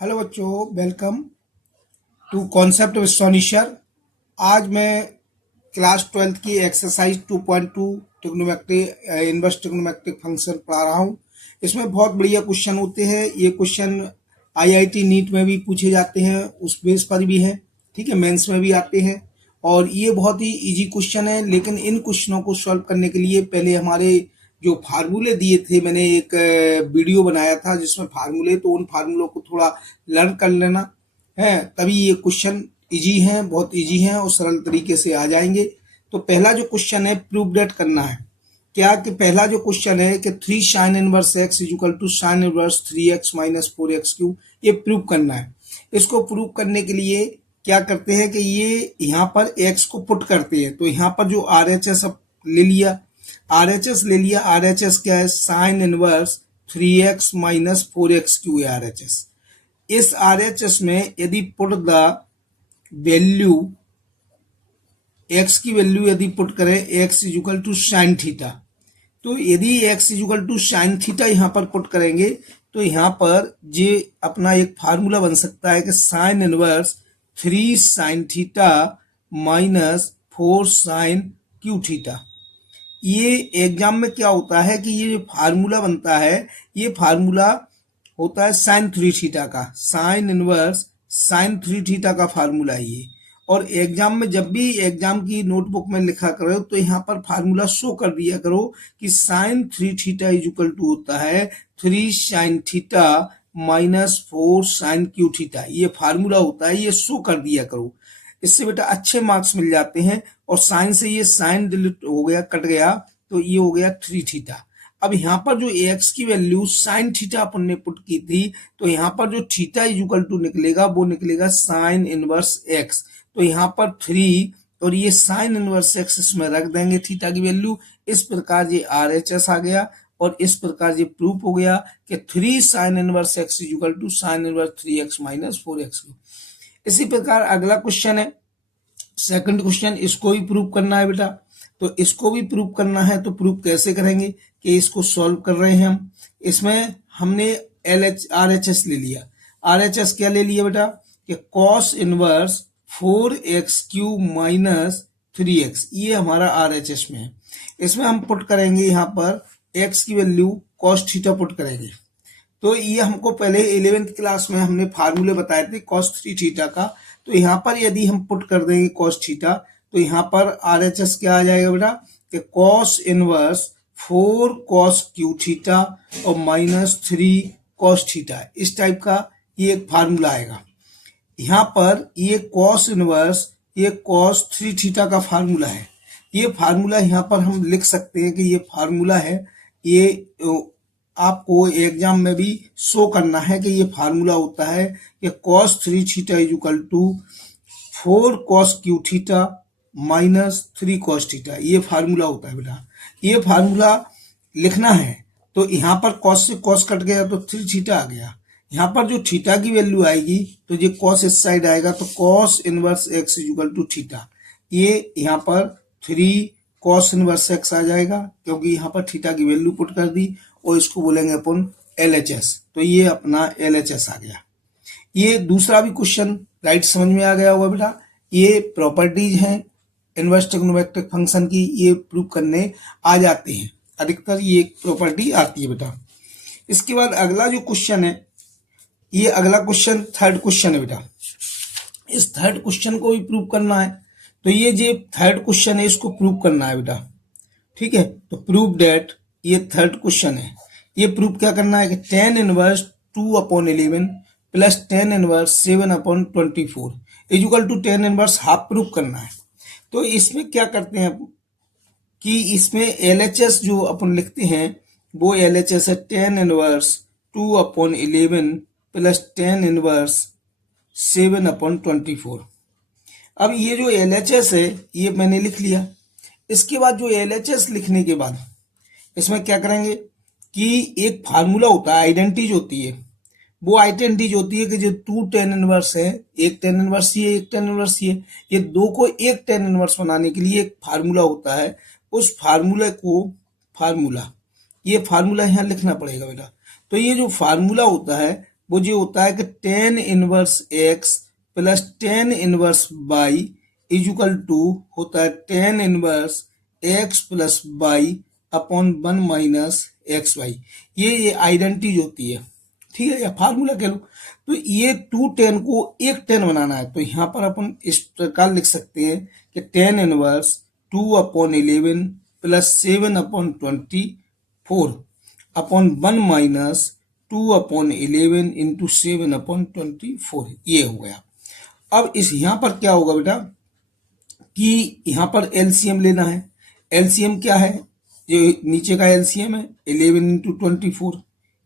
Hello बच्चों, welcome to concept of एस्टोनिशर। आज मैं क्लास 12th की exercise 2.2 trigonometric inverse trigonometric function पढ़ा रहा हूँ। इसमें बहुत बढ़िया क्वेश्चन होते हैं। ये क्वेश्चन आईआईटी नीट में भी पूछे जाते हैं, उस बेस पर भी है। ठीक है, मेंस में भी आते हैं और ये बहुत ही इजी क्वेश्चन है। लेकिन इन क्वेश्चनों को सॉल्व करने के लिए पहले हमारे जो फार्मूले दिए थे, मैंने एक वीडियो बनाया था जिसमें फार्मूले, तो उन फार्मूलों को थोड़ा लर्न कर लेना है, तभी ये क्वेश्चन इजी हैं, बहुत इजी हैं और सरल तरीके से आ जाएंगे। तो पहला जो क्वेश्चन है, प्रूव डेट करना है। क्या कि पहला जो क्वेश्चन है कि 3 sine inverse x is equal to sine inverse 3x minus 4x cube, ये प्रूव करना है। इसको प्रूव करने के लिए क्या करते हैं कि ये यहाँ पर x को पुट करते हैं। तो यहाँ पर जो RHS ले लिया, RHS ले लिया। RHS क्या है? Sine inverse 3x minus 4x cube है RHS। इस RHS में यदि पुट द वैल्यू, x की वैल्यू यदि पुट करें, x is equal to sine theta, तो यदि x is equal to sine theta यहाँ पर पुट करेंगे तो यहाँ पर ये अपना एक फार्मूला बन सकता है कि sign inverse 3 sine theta minus 4 sine cube theta. ये एग्जाम में क्या होता है कि ये जो फार्मूला बनता है, ये फार्मूला होता है साइन 3 थीटा का, साइन इनवर्स साइन 3 थीटा का फार्मूला है ये। और एग्जाम में जब भी एग्जाम की नोटबुक में लिखा करो तो यहाँ पर फार्मूला शो कर दिया करो कि sine 3 theta is equal to होता है 3 sine theta minus 4 sine cube theta. ये फार्मूला होता है, ये शो कर दिया करो। इससे बेटा अच्छे मार्क्स मिल जाते हैं। और साइन से ये साइन डिलीट हो गया, कट गया, तो ये हो गया 3 थीटा। अब यहाँ पर जो x की वैल्यू साइन थीटा अपन ने पुट की थी, तो यहाँ पर जो थीटा इज इक्वल टू निकलेगा वो निकलेगा साइन इनवर्स x। तो यहाँ पर 3 और ये साइन इनवर्स x इसमें रख देंगे थीटा की वैल्यू। इस प्रकार ये RHS आ गया और इस प्रकार ये प्रूफ हो गया कि 3 sine inverse x is equal to sine inverse 3x minus 4x। इसी प्रकार अगला क्वेश्चन है, सेकंड क्वेश्चन, इसको भी प्रूव करना है बेटा। तो इसको भी प्रूव करना है, तो प्रूव कैसे करेंगे कि इसको सॉल्व कर रहे हैं हम। इसमें हमने RHS ले लिया। RHS क्या ले लिया बेटा कि cos inverse 4x cube minus 3x, ये हमारा RHS में है। इसमें हम पुट करेंगे यहाँ पर x की वैल्यू cos थीटा पुट करेंगे। तो ये हमको पहले 11th क्लास में हमने फार्मूले बताए थे cos 3 थीटा का। तो यहाँ पर यदि हम पुट कर देंगे cos थीटा, तो यहाँ पर RHS क्या आ जाएगा बेटा कि cos inverse 4 cos cube theta और माइनस 3 cos थीटा। इस टाइप का ये एक फार्मूला आएगा। यहाँ पर ये cos इनवर्स, ये cos 3 थीटा का फार्मूला है। ये फार्मूला यहाँ पर हम लिख सकते हैं कि ये फार्मूला है। ये आपको एग्जाम में भी शो करना है कि ये फार्मूला होता है कि cos 3 theta is equal to 4 cos cube theta minus 3 cos theta. ये फार्मूला होता है बेटा, ये फार्मूला लिखना है। तो यहाँ पर cos से cos कट गया तो 3 थीटा आ गया। यहाँ पर जो थीटा की वैल्यू आएगी तो ये cos इस साइड आएगा, तो cos inverse x is equal to theta. ये यहाँ पर 3 cos इनवर्स x आ जाएगा क्योंकि यहाँ पर थीटा की वैल्यू पुट कर दी, और इसको बोलेंगे अपन LHS। तो ये अपना LHS आ गया। ये दूसरा भी क्वेश्चन राइट समझ में आ गया होगा बेटा। ये प्रॉपर्टीज हैं इनवर्स ट्रिग्नोमेट्रिक फंक्शन की, ये प्रूव करने आ जाते हैं, अधिकतर ये प्रॉपर्टी आती है बेटा। इसके बाद अगला जो क्वेश्चन है, ये अगला क्वेश्चन थर्ड क्वेश्चन है बेटा। इस थर्ड क्वेश्चन को भी प्रूव करना है। तो ये जो थर्ड क्वेश्चन है इसको प्रूव करना है बेटा। ठीक है, तो प्रूव डेट, ये थर्ड क्वेश्चन है। ये प्रूव क्या करना है कि tan inverse 2/11 plus tan inverse 7/24 is equal to tan inverse half prove करना है। तो इसमें क्या करते हैं कि इसमें LHS जो अपन लिखते हैं वो LHS है tan inverse 2/11 plus tan inverse 7/24। अब ये जो LHS है ये मैंने लिख लिया। इसके बाद जो LHS लिखने के बाद इसमें क्या करेंगे कि एक फार्मूला होता है, आइडेंटिटीज होती है। वो आइडेंटिटीज होती है कि जो 2 tan इनवर्स है, एक tan इनवर्स ये दो को एक tan इनवर्स बनाने के लिए एक फार्मूला होता है। उस फार्मूले को ये फार्मूला यहाँ लिखना पड़ेगा बेटा। तो ये जो फार्मूला होता है वो जो होता है कि tan inverse x plus tan inverse y is equal to होता है tan inverse x plus y upon one minus x y. ये आइडेंटिटी होती है, ठीक है, या फार्मूला कह लो। तो ये टू टेन को एक टेन बनाना है, तो यहाँ पर अपन इस प्रकार लिख सकते हैं कि tan inverse two upon 11 plus 7 upon 24 upon one minus two upon 11 into 7 upon 24, ये हो गया। अब इस यहाँ पर क्या होगा बेटा कि यहाँ पर एलसीएम लेना है। एलसीएम क्या है, जो नीचे का एलसीएम है 11 इंटू 24,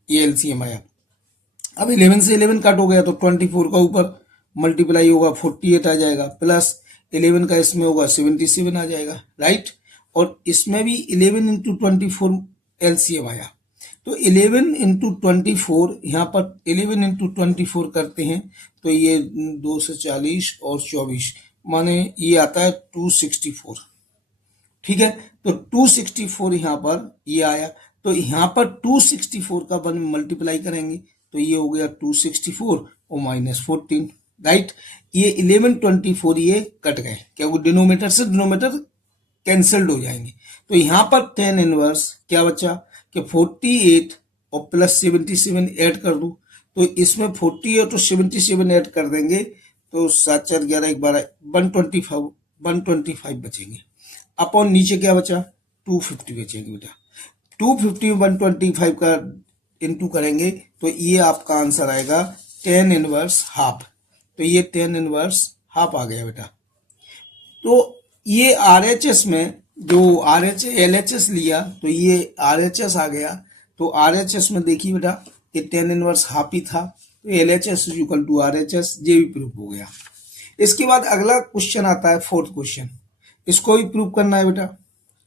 ये एलसीएम आया। अब 11 से 11 कट हो गया तो 24 का ऊपर मल्टीप्लाई होगा 48 आ जाएगा, प्लस 11 का इसमें होगा 77 आ जाएगा, राइट। और इसमें भी 11 इंटू 24 एलसीएम आया, तो 11 इंटू 24 यहाँ पर 11 इंटू 24 करते हैं तो ये 2 से 40 और 24 माने ये आता है 264, ठीक है। तो 264 यहाँ पर ये आया, तो यहाँ पर 264 का वन मल्टीप्लाई करेंगे तो ये हो गया 264 और माइनस 14, राइट। ये 11 24 ये कट गए, क्या वो डिनोमीटर से डिनोमीटर कैंसल्ड हो जाएंगे। तो यहाँ पर 10 इनवर्स क्या बचा कि 48 और प्लस 77 ऐड कर दूं, तो इसमें 48 और 77 ऐड कर देंगे तो 7 4 11 12 125 बचेंगे। अपॉन नीचे क्या बचा 250 बचेंगे बेटा। 250 125 का इंटू करेंगे तो ये आपका आंसर आएगा 10 इनवर्स हाफ। तो ये 10 इनवर्स हाफ आ गया बेटा। तो ये आरएचएस में जो आरएच एलएचएस लिया तो ये आरएचएस आ गया। तो आरएचएस में देखिए बेटा ये 10 इनवर्स हाफ ही था, तो LHS is equal to RHS, ये भी प्रूफ हो गया। इसके बाद अगला क्वेश्चन आता है फोर्थ क्वेश्चन, इसको भी प्रूव करना है बेटा।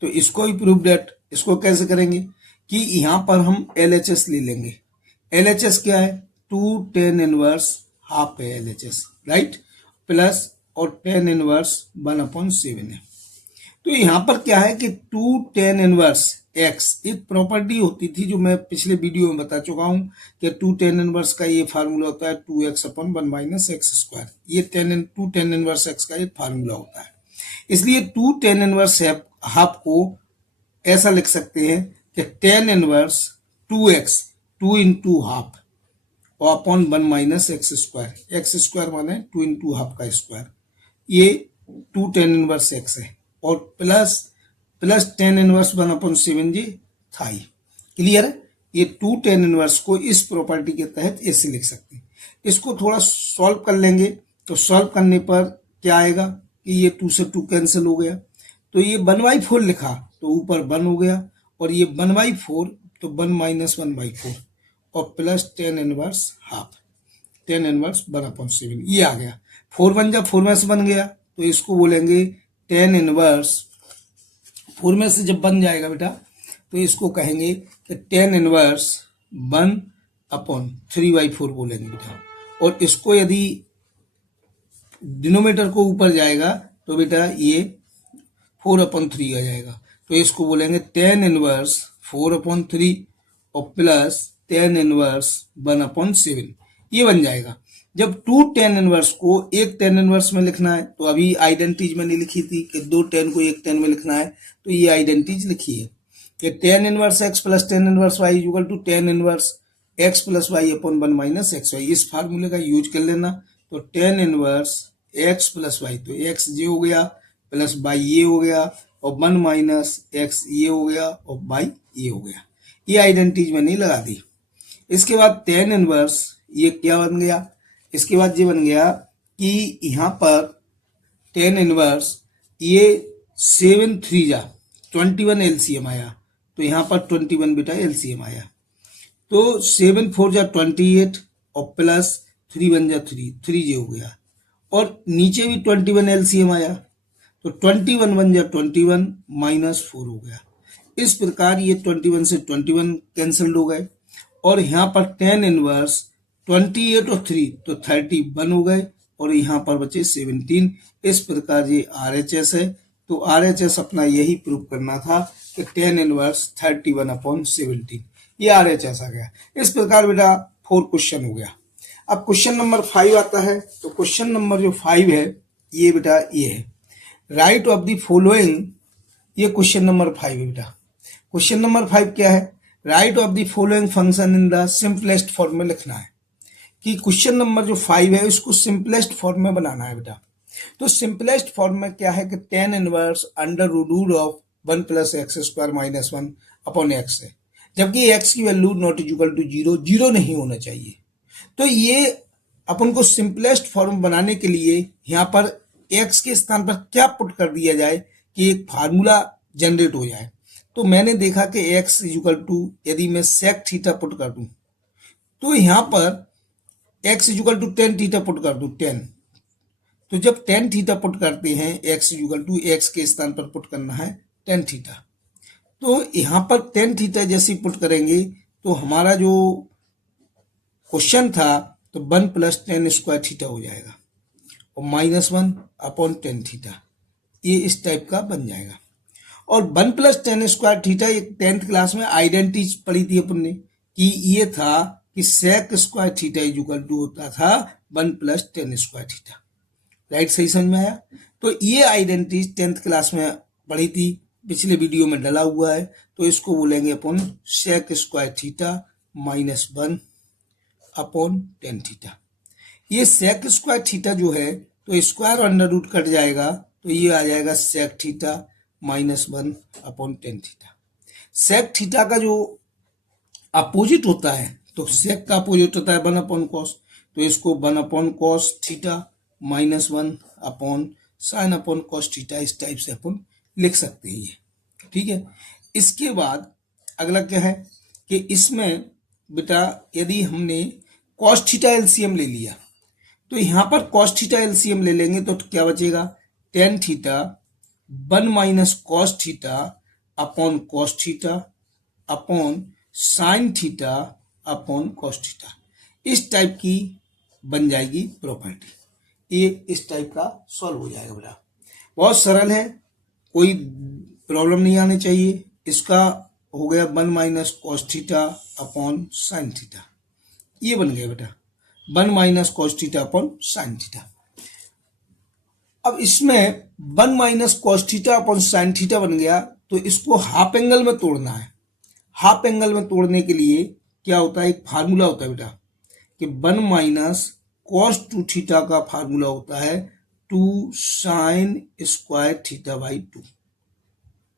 तो इसको भी प्रूव डेट, इसको कैसे करेंगे कि यहाँ पर हम एलएचएस ले लेंगे। एलएचएस क्या है 2 10 इनवर्स हाफ है एलएचएस, राइट, प्लस और 10 इनवर्स 1/7 है। तो यहाँ पर क्या है कि 2 10 इनवर्स एक्स एक प्रॉपर्टी होती थी जो मैं पिछले वीडियो में बता चुका हूं कि 2 10 इनवर्स का ये फार्मूला होता है 2x/1 माइनस एक्स स्क्वायर। ये 2 10 इनवर्स एक्स का एक फार्मूला होता है। इसलिए 2 10 इनवर्स हाफ को ऐसा लिख सकते हैं कि 10 इनवर्स 2x 2 इंटू हाफ और अपॉन 1 माइनस एक्स स्क्वायर माने 2 इंटू हाफ का स्क्वायर, ये 2 10 इनवर्स एक्स है। और प्लस 10 इनवर्स 1/7 ये था ही, क्लियर है। ये 2 10 इनवर्स को इस प्रॉपर्टी के तहत ऐसे लिख सकते हैं। इसको थोड़ा सॉल्व कर लेंगे तो सॉल्व करने पर क्या आएगा कि ये 2 से 2 कैंसिल हो गया, तो ये 1/4 लिखा तो ऊपर 1 हो गया, और ये 1/4 तो 1 माइनस 1/4 और प्लस 10 इनवर्स हाफ 10 इनवर्स 1/7 ये आ गया। 4 बन जा 4 में से बन गया तो इसको बोलेंगे 10 इनवर्स 4 में से जब बन जाएगा बेटा तो इसको कहेंगे कि 10 इनवर्स 1/3/4 बोलेंगे बेटा। और इसको यदि डिनोमीटर को ऊपर जाएगा तो बेटा ये 4/3 आ जाएगा, तो इसको बोलेंगे 10 इनवर्स 4/3 और प्लस 10 इनवर्स 1/7 ये बन जाएगा। जब 2 10 इनवर्स को एक 10 इनवर्स में लिखना है तो अभी आइडेंटिटीज मैंने लिखी थी कि 2 10 को एक 10 में लिखना है, तो ये आइडेंटिटीज लिखी है कि 10 inverse x plus 10 inverse y equal to 10 inverse x plus y upon 1 minus x y. इस फार्मूले का यूज कर लेना। तो 10 इनवर्स एक्स प्लस वाई, तो एक्स ये हो गया प्लस वाई ये हो गया और 1 माइनस एक्स ये हो गया और वाई ये हो गया। ये आइडेंटिटीज मैंने लगा दी। इसके बाद 10 इनवर्स ये क्या बन गया, इसके बाद ये बन गया कि यहाँ पर 10 इनवर्स ये 7 3 जा 21 एलसीएम आया, तो यहाँ पर 21 बेटा एलसीएम आया। तो 7 4 जा 28 और प्लस 3 1 जा 3 ये हो गया, और नीचे भी 21 एलसीएम आया तो 21 1 जा 21 माइनस 4 हो गया। इस प्रकार ये 21 से 21 कैंसल्ड हो गए, और यहाँ पर 10 इनवर्स 28 और 3 तो 31 हो गए, और यहाँ पर बचे 17। इस प्रकार ये आरएचएस है। तो आरएचएस अपना यही प्रूव करना था कि 10 इनवर्स 31/17 ये आरएचएस आ गया। इस प्रकार बेटा 4 क्वेश्चन हो गया। अब क्वेश्चन नंबर 5 आता है। तो क्वेश्चन नंबर जो 5 है ये बेटा ये है, राइट ऑफ द फॉलोइंग, ये क्वेश्चन नंबर 5 है बेटा। क्वेश्चन नंबर 5 क्या है, right of the following function in the simplest form में लिखना है कि क्वेश्चन नंबर जो 5 है उसको सिंपलेस्ट फॉर्म में बनाना है बेटा। तो सिंपलेस्ट फॉर्म में क्या है कि tan inverse under root of 1 plus x square minus 1 upon x है, जबकि x की वैल्यू नॉट इक्वल टू 0, 0 नहीं होना चाहिए। तो ये अपन को सिंपलेस्ट फॉर्म बनाने के लिए यहाँ पर x के स्थान पर क्या पुट कर दिया जाए कि एक फार्मूला जनरेट हो जाए। तो मैंने देखा कि x इक्वल टू, यदि मैं सेक थीटा पुट कर दूं तो यहाँ पर x equal to tan theta put कर दूं, 10। तो जब टेन थीटा पुट करते हैं x इक्वल टू, x के स्थान पर पुट करना है टेन थीटा। तो यहाँ पर टेन थीटा जैसे पुट करेंगे तो हमारा जो क्वेश्चन था तो 1 प्लस टेन स्क्वायर थीटा हो जाएगा और माइनस 1 अपॉन टेन थीटा, ये इस टाइप का बन जाएगा। और 1 प्लस टेन स्क्वायर थीटा एक 10th क्लास में आइडेंटिटी पढ़ी थी अपन ने कि ये था कि sec square theta equal to होता था 1 plus tan square theta. Right, सही समझ में आया। तो ये आइडेंटिटी 10th क्लास में पढ़ी थी, पिछले वीडियो में डला हुआ है। तो इसको बोलेंगे अपन sec square theta minus 1 upon tan theta. ये सेक स्क्वायर थीटा जो है तो स्क्वायर अंडर रूट कट जाएगा तो ये आ जाएगा sec theta minus 1 upon tan theta. Sec theta का जो अपोजिट होता है तो सेक का अपोजिट होता है 1 अपॉन कॉस, तो इसको 1 upon cos theta minus 1 upon sine upon cos theta, इस टाइप से अपन लिख सकते हैं ये। ठीक है, इसके बाद अगला क्या है कि इसमें बेटा यदि हमने कॉस थीटा एलसीएम ले लिया तो यहाँ पर कॉस थीटा एलसीएम ले लेंगे तो क्या बचेगा, tan theta 1 minus cos theta upon cos theta upon sine theta upon cos theta, इस टाइप की बन जाएगी प्रॉपर्टी। ये इस टाइप का सॉल्व हो जाएगा बेटा, बहुत सरल है, कोई प्रॉब्लम नहीं आनी चाहिए। इसका हो गया 1 minus cos theta upon sine theta, ये बन गया बेटा 1 minus cos theta upon sine theta. अब इसमें 1 minus cos theta upon sine theta बन गया तो इसको हाफ एंगल में तोड़ना है। हाफ एंगल में तोड़ने के लिए क्या होता है, एक फार्मूला होता है बेटा कि 1 माइनस कॉस 2 थीटा का फार्मूला होता है 2 sign square theta by 2,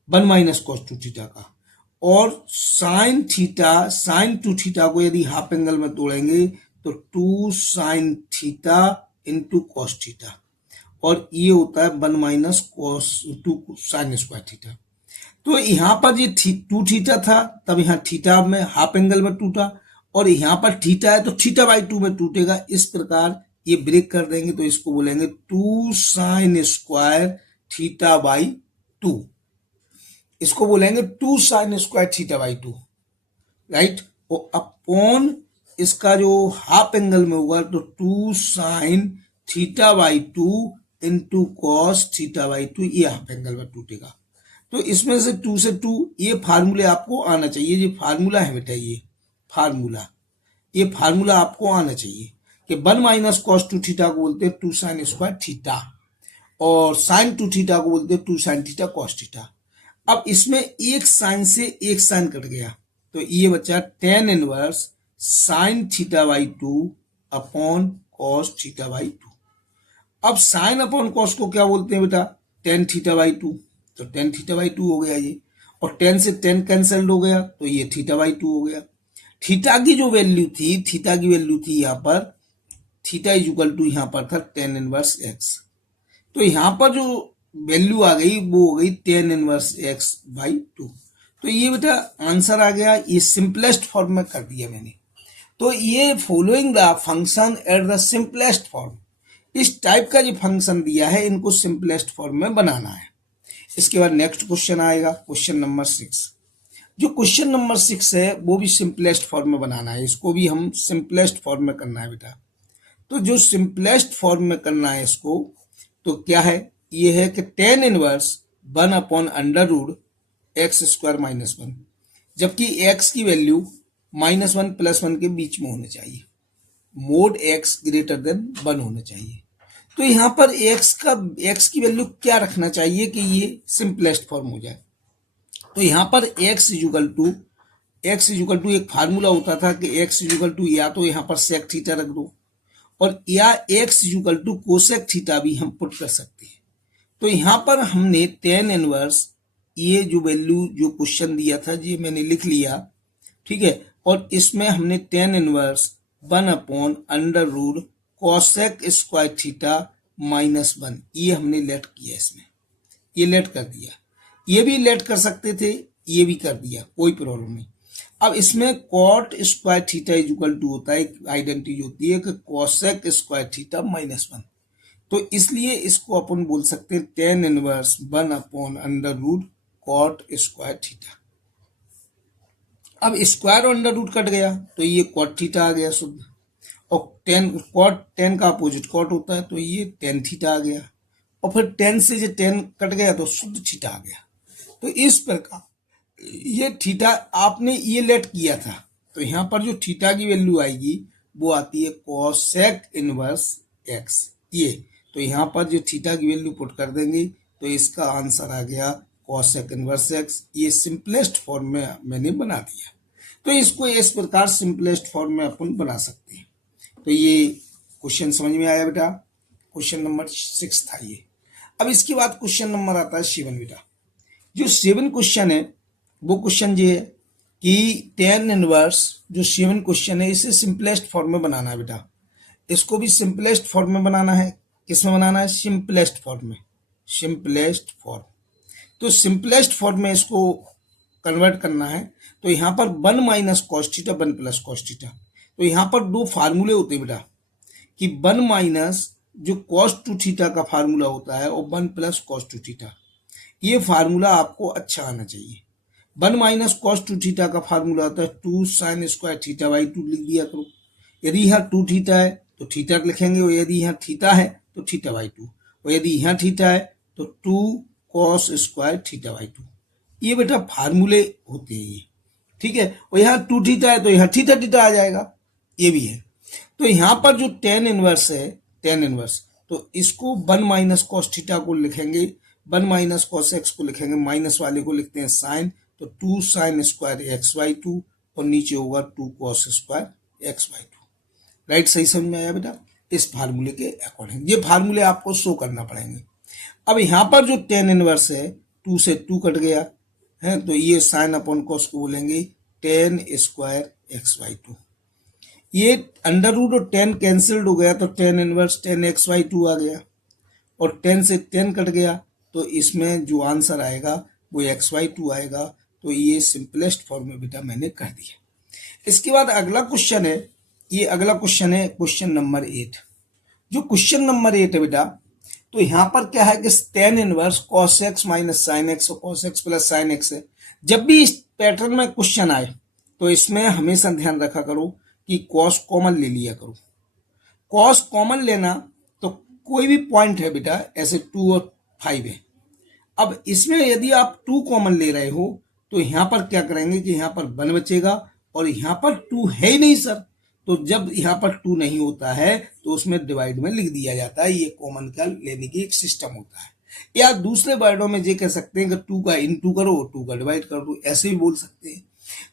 1 minus cos 2 theta का। और साइन थीटा, साइन 2 थीटा को यदि हाफ एंगल में तोड़ेंगे तो 2 sine theta into cos theta, और ये होता है 1 minus cos 2 sign square theta. तो यहाँ पर ये 2 थीटा था, तब यहाँ थीटा में हाफ एंगल में टूटा, और यहाँ पर थीटा है तो थीटा बाई 2 में टूटेगा। इस प्रकार ये ब्रेक कर देंगे तो इसको बोलेंगे 2 साइन स्क्वायर थीटा बाई 2, इसको बोलेंगे 2 sign square theta by 2, right. और अपॉन इसका जो हाफ एंगल में होगा तो 2 sine theta by 2 into cos theta by 2, ये हाफ एंगल में टूटेगा। तो इसमें से 2 से 2 ये फार्मूले आपको आना चाहिए, ये फार्मूला है बेटा, ये फार्मूला आपको आना चाहिए कि 1 माइनस कॉस 2 थीटा को बोलते हैं 2 साइन स्क्वायर थीटा, और साइन 2 थीटा को बोलते हैं 2 साइन थीटा कॉस थीटा। अब इसमें एक साइन से एक साइन कट गया तो ये बचा tan inverse sine theta by 2 upon cos theta by 2। अब साइन अपॉन कॉस को क्या बोलते हैं बेटा, tan थीटा बाई 2, तो tan थीटा बाई 2 हो गया ये, और tan से tan कैंसल्ड हो गया तो ये थीटा बाई 2 हो गया। थीटा की जो वैल्यू थी यहाँ पर थीटा इज इक्वल टू यहाँ पर था tan इनवर्स x, तो यहाँ पर जो वैल्यू आ गई वो हो गई tan इनवर्स x बाई 2। तो ये बेटा आंसर आ गया, ये सिंपलेस्ट फॉर्म में कर दिया मैंने। तो ये following the function at the simplest form, इस टाइप का जो फंक्शन दिया है इनको सिंपलेस्ट फॉर्म में बनाना है। इसके बाद नेक्स्ट क्वेश्चन आएगा, क्वेश्चन नंबर 6। जो क्वेश्चन नंबर 6 है वो भी सिंपलेस्ट फॉर्म में बनाना है, इसको भी हम सिंपलेस्ट फॉर्म में करना है बेटा। तो जो सिंपलेस्ट फॉर्म में करना है इसको, तो क्या है, ये है कि tan inverse 1 upon under root x square minus 1, जबकि x की वैल्यू -1 + 1 के बीच में होनी चाहिए, मोड एक्स ग्रेटर देन 1 होना चाहिए। तो यहाँ पर एक्स की वैल्यू क्या रखना चाहिए कि ये सिंपलेस्ट फॉर्म हो जाए। तो यहाँ पर एक्स इजुकल टू एक फार्मूला होता था कि एक्स इजुकल टू या तो यहाँ पर सेक थीटा रख दो और या x equal to cosec theta भी हम पुट कर सकते हैं। तो यहाँ पर हमने टेन इनवर्स ये जो वैल्यू जो क्वेश्चन दिया था ये मैंने लिख लिया, ठीक है। और इसमें हमने ten inverse 1/√, cosec square theta -1 ये हमने लेट किया, इसमें ये लेट कर दिया। ये भी लेट कर सकते थे, ये भी कर दिया, कोई प्रॉब्लम नहीं। अब इसमें cot square theta equal to होता है, एक आइडेंटिटी होती है कि कोसेक स्क्वायर थीटा -1। तो इसलिए इसको अपन बोल सकते हैं tan inverse 1/√, cot square theta. अब स्क्वायर और अंडर रूट कट गया तो ये कॉट थीटा आ गया शुद्ध, और टेन का अपोजिट कॉट होता है तो ये टेन थीटा आ गया, और फिर टेन से जो टेन कट गया तो शुद्ध थीटा आ गया। तो इस प्रकार ये थीटा आपने ये लेट किया था, तो यहाँ पर जो थीटा की वैल्यू आएगी वो आती है कोसेक इनवर्स एक्स ये। तो यहाँ पर जो थीटा की वैल्यू पुट कर देंगे तो इसका आंसर आ गया कोसेक इनवर्स एक्स। ये सिंपलेस्ट फॉर्म में मैंने बना दिया। तो इसको इस प्रकार सिंपलेस्ट फॉर्म में अपन बना सकते हैं। तो ये क्वेश्चन समझ में आया बेटा, क्वेश्चन नंबर 6 था ये। अब इसके बाद क्वेश्चन नंबर आता है 7 बेटा। जो 7 क्वेश्चन है वो क्वेश्चन ये है कि टेन इनवर्स जो 7 क्वेश्चन है इसे सिंपलेस्ट फॉर्म में बनाना है बेटा। इसको भी सिंपलेस्ट फॉर्म में बनाना है। किस में बनाना है? सिंपलेस्ट फॉर्म में, सिंपलेस्ट फॉर्म। तो सिंपलेस्ट फॉर्म में इसको कन्वर्ट करना है। तो यहाँ पर 1 minus cos theta 1 plus cos theta. तो यहाँ पर दो फार्मूले होते हैं बेटा कि 1 माइनस जो cos 2 थीटा का फार्मूला होता है और 1 प्लस cos 2 थीटा, ये फार्मूला आपको अच्छा आना चाहिए। 1 माइनस cos 2 थीटा का फार्मूला होता है 2 साइन स्क्वायर थीटा बाई 2 लिख दिया करो। यदि यहाँ 2 थीटा है तो थीटा लिखेंगे, और यदि यहाँ थीटा है तो थीटा बाई 2, और यदि यहाँ थीटा है तो 2 cos स्क्वायर थीटा बाई 2। ये बेटा फार्मूले होते हैं ये, ठीक है। और यहाँ 2 थीटा है तो यहाँ थीटा थीटा आ जाएगा, ये भी है। तो यहाँ पर जो टेन इनवर्स है, टेन इनवर्स, तो इसको 1 माइनस कॉस थीटा को लिखेंगे, 1 माइनस कॉस एक्स को लिखेंगे, माइनस वाले को लिखते हैं साइन, तो 2 साइन स्क्वायर एक्स बाई 2 और नीचे होगा 2 cos square x by 2। Right, सही समझ में आया बेटा। इस फार्मूले के अकॉर्डिंग ये फार्मूले आपको शो करना पड़ेंगे। अब यहाँ पर जो टेन इनवर्स है 2 से 2 कट गया है, तो ये साइन अपॉन कॉस को बोलेंगे टेन स्क्वायर एक्स बाई 2। ये अंडर रूट और 10 कैंसिल्ड हो गया तो टेन इनवर्स 10 एक्स बाई 2 आ गया, और 10 से 10 कट गया तो इसमें जो आंसर आएगा वो एक्स बाई 2 आएगा। तो ये सिंपलेस्ट फॉर्म में बेटा मैंने कर दिया। इसके बाद अगला क्वेश्चन है, ये अगला क्वेश्चन है क्वेश्चन नंबर 8। जो क्वेश्चन नंबर 8 है बेटा, तो यहाँ पर क्या है कि tan inverse cos x minus sin x और cos x plus sin x है। जब भी इस पैटर्न में क्वेश्चन आए तो इसमें हमेशा ध्यान रखा करो कि कॉस कॉमन ले लिया करो। कॉस कॉमन लेना तो कोई भी पॉइंट है बेटा, ऐसे 2 और 5 है। अब इसमें यदि आप 2 कॉमन ले रहे हो तो यहाँ पर क्या करेंगे कि यहाँ पर 1 बचेगा, और यहाँ पर 2 है ही नहीं सर। तो जब यहाँ पर 2 नहीं होता है तो उसमें डिवाइड में लिख दिया जाता है। ये कॉमन का लेने की एक सिस्टम होता है। या दूसरे वर्डों में ये कह सकते हैं कि 2 का इनटू करो, 2 का डिवाइड कर दो, ऐसे भी बोल सकते हैं।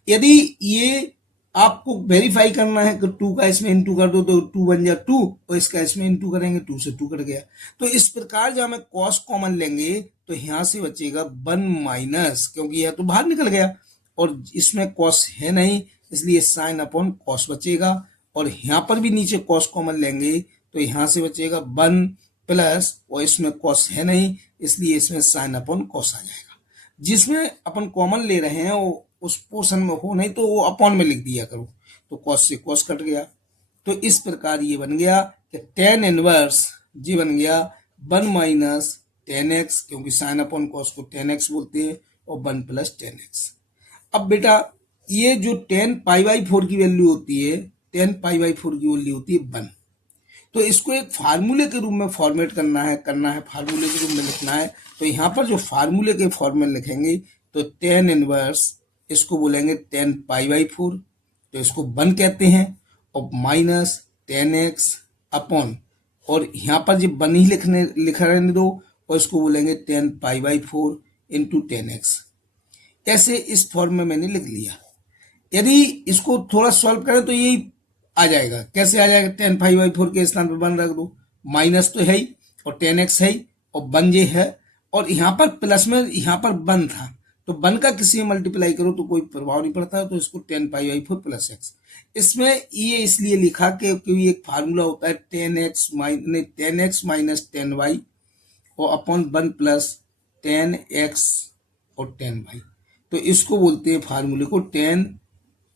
यदि ये आपको वेरीफाई करना है कि 2 का इसमें इनटू कर दो तो 2 बन जाए 2, और इसका इसमें इनटू करेंगे 2 से 2 कट गया। तो इस प्रकार जब हमें कॉस कॉमन लेंगे तो यहाँ से बचेगा 1 माइनस, क्योंकि यह तो बाहर निकल गया और इसमें कॉस है नहीं, इसलिए साइन अपॉन कॉस बचेगा। और यहाँ पर भी नीचे कॉस कॉमन लेंगे तो यहाँ से बचेगा 1 प्लस, और इसमें कॉस है नहीं इसलिए इसमें साइन अपॉन कॉस आ जाएगा। जिसमें अपन कॉमन ले रहे हैं वो उस पोर्शन में हो, नहीं तो वो अपॉन में लिख दिया करो, तो कॉस से कॉस कट गया। तो इस प्रकार ये बन गया कि टेन इनवर्स जी बन गया 1 माइनस 10x, क्योंकि साइन अपॉन कॉस को 10x बोलते हैं, और 1 प्लस 10x। अब बेटा ये जो 10 पाई बाई 4 की वैल्यू होती है, 10 पाई बाई 4 की वैल्यू होती है 1। तो इसको एक फार्मूले के रूप में फॉर्मेट करना है फार्मूले के रूप में लिखना है। तो यहाँ पर जो फार्मूले के फॉर्म में लिखेंगे तो 10 इनवर्स इसको बोलेंगे 10 पाई बाई 4, तो इसको 1 कहते हैं, और माइनस टेन एक्स अपॉन, और यहाँ पर जब बन ही लिख रहने दो, और इसको बोलेंगे ten pi by four into ten x. ऐसे इस फॉर्म में मैंने लिख लिया। यदि इसको थोड़ा सॉल्व करें तो यही आ जाएगा। कैसे आ जाएगा? टेन पाई बाई फोर के स्थान पर वन रख दो, माइनस तो है ही और टेन एक्स है ही और वन जे है, और यहाँ पर प्लस में यहाँ पर वन था, तो वन का किसी में मल्टीप्लाई करो तो कोई प्रभाव नहीं पड़ता, तो इसको ten pi by four plus x. इसमें ये इसलिए लिखा कि क्योंकि एक फार्मूला होता है tan x minus tan y और upon one plus tan x और टेन वाई, तो इसको बोलते हैं फार्मूले को tan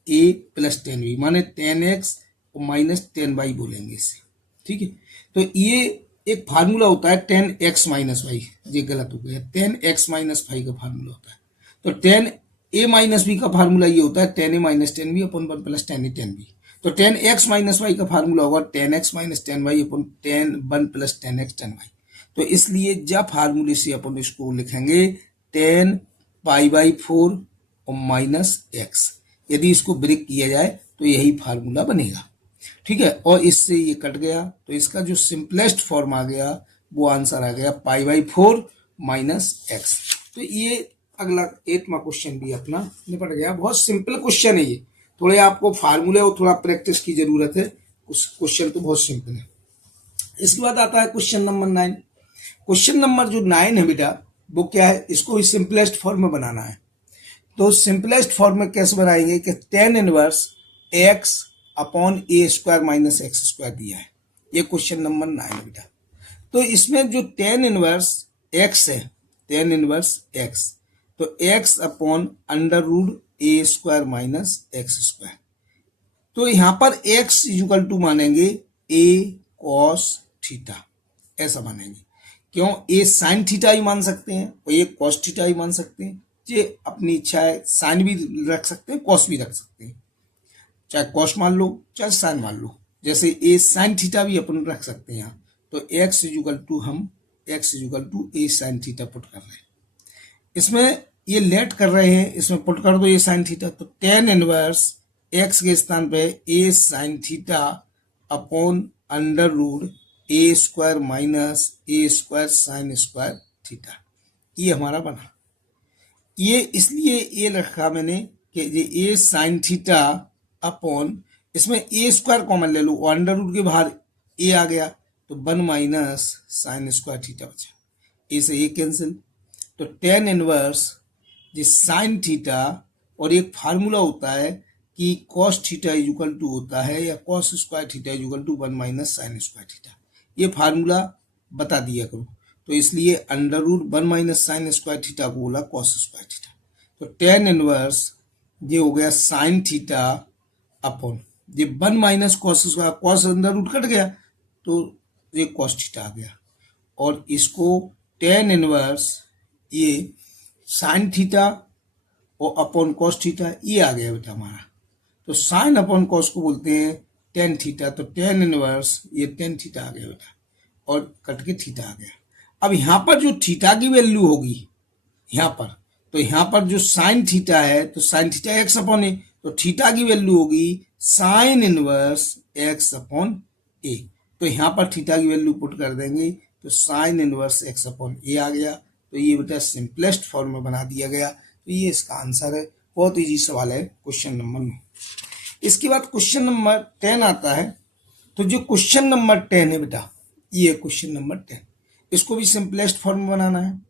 A plus tan B, माने टेन एक्स और माइनस टेन वाई बोलेंगे इसे। ठीक है, तो ये एक फार्मूला होता है टेन एक्स माइनस वाई, ये गलत हो गया, टेन एक्स माइनस वाई का फार्मूला होता है। तो टेन ए माइनस बी का फार्मूला ये होता है tan A minus tan B upon one plus tan A tan B. तो टेन एक्स माइनस वाई का फार्मूला होगा tan x minus tan y upon tan one plus tan x tan y. तो इसलिए जब फार्मूले से अपन इसको लिखेंगे टेन पाई बाई फोर और माइनस एक्स, यदि इसको ब्रेक किया जाए तो यही फार्मूला बनेगा। ठीक है, और इससे ये कट गया, तो इसका जो सिंपलेस्ट फॉर्म आ गया वो आंसर आ गया पाई बाई फोर माइनस एक्स। तो ये अगला 8वां क्वेश्चन भी अपना निपट गया। बहुत सिंपल क्वेश्चन है ये, थोड़े आपको फार्मूले और थोड़ा प्रैक्टिस की जरूरत है, उस क्वेश्चन तो बहुत सिंपल है। इसके बाद आता है क्वेश्चन नंबर 9। क्वेश्चन नंबर जो 9 है बेटा वो क्या है, इसको भी सिंपलेस्ट फॉर्म में बनाना है। तो सिंपलेस्ट फॉर्म में कैसे बनाएंगे कि टेन इनवर्स एक्स अपॉन ए स्क्वायर माइनस एक्स स्क्वायर दिया है, ये क्वेश्चन नंबर 9 है बेटा। तो इसमें जो टेन इनवर्स एक्स है, टेन इनवर्स एक्स, तो x upon under root A square minus x square, तो यहां पर एक्स इक्वल टू मानेंगे ए कॉस थीटा, ऐसा मानेंगे। क्यों? ए साइन थीटा ही मान सकते हैं और ये कॉस थीटा ही मान सकते हैं, ये अपनी इच्छा है, साइन भी रख सकते हैं कॉस भी रख सकते हैं, चाहे कॉस मान लो चाहे साइन मान लो, जैसे ए साइन थीटा भी अपन रख सकते हैं यहाँ। तो एक्स इक्वल टू हम x equal to a sign theta put कर रहे हैं, इसमें ये लेट कर रहे हैं, इसमें पुट कर दो ए साइन थीटा, तो टेन इनवर्स एक्स के स्थान पे A sign theta upon under root A square minus A square sin square theta, ये हमारा बना। ये इसलिए ए रखा मैंने कि ये ए साइन थीटा अपॉन, इसमें ए स्क्वायर कॉमन ले लो, अंडर रूट के बाहर ए आ गया तो one minus sine square theta बचा, ए से ए कैंसिल, तो टेन इनवर्स ये साइन थीटा, और एक फार्मूला होता है कि कॉस थीटा इक्वल टू होता है या cos square theta equal to one minus sine square theta, ये फार्मूला बता दिया करो। तो इसलिए under root one minus sine square theta को बोला कॉस स्क्वायर थीटा। तो टेन इनवर्स ये हो गया साइन थीटा अपॉन ये one minus cos square, cos under root cut गया तो ये कॉस थीटा आ गया, और इसको टेन इनवर्स ये साइन थीटा और अपॉन कॉस थीटा, ये आ गया बेटा हमारा। तो साइन अपॉन कॉस को बोलते हैं टेन थीटा, तो टेन इनवर्स ये टेन थीटा आ गया बेटा, और कट के थीटा आ गया। अब यहाँ पर जो थीटा की वैल्यू होगी यहाँ पर, तो यहाँ पर जो साइन थीटा है तो साइन थीटा एक्स अपॉन ए, तो थीटा की वैल्यू होगी साइन इनवर्स एक्स अपॉन ए, तो यहाँ पर थीटा की वैल्यू पुट कर देंगे तो साइन इनवर्स एक्स अपॉन ए आ गया। तो ये बेटा सिंपलेस्ट फॉर्म में बना दिया गया, तो ये इसका आंसर है। बहुत इजी सवाल है क्वेश्चन नंबर 9। इसके बाद क्वेश्चन नंबर 10 आता है। तो जो क्वेश्चन नंबर 10 है बेटा, ये क्वेश्चन नंबर 10, इसको भी सिंपलेस्ट फॉर्म में बनाना है।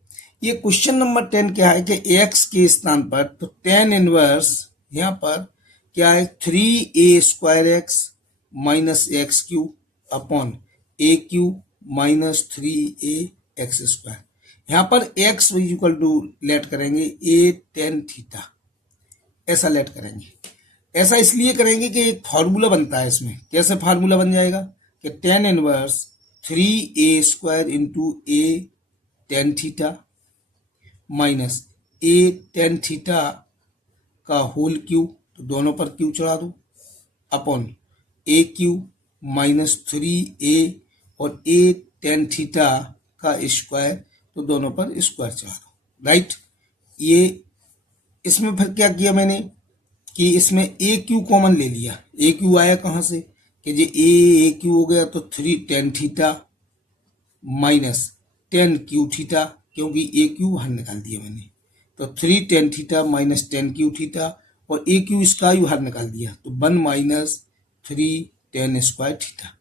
ये क्वेश्चन नंबर 10 क्या है कि एक्स के स्थान पर तो टेन इनवर्स यहाँ पर क्या है 3a square x minus x cube upon A cube minus 3a x square, यहाँ पर x इक्वल टू लेट करेंगे ए टेन थीटा, ऐसा लेट करेंगे। ऐसा इसलिए करेंगे कि एक फार्मूला बनता है इसमें। कैसे फार्मूला बन जाएगा कि tan inverse 3a square into A tan theta minus A tan theta का होल क्यू, तो दोनों पर क्यू चढ़ा दो, upon A cube minus 3a और ए टेन थीटा का स्क्वायर, तो दोनों पर स्क्वायर चढ़ा दो, राइट। ये इसमें फिर क्या किया मैंने कि इसमें ए क्यू कॉमन ले लिया। ए क्यू आया कहाँ से कि जे ए क्यू हो गया तो 3 ten theta minus 10 Q theta, क्योंकि ए क्यू बाहर निकाल दिया मैंने, तो 3 ten theta minus 10 Q theta, और ए क्यू इसका ही बाहर निकाल दिया तो 1 माइनस 3 टेन स्क्वायर थीटा।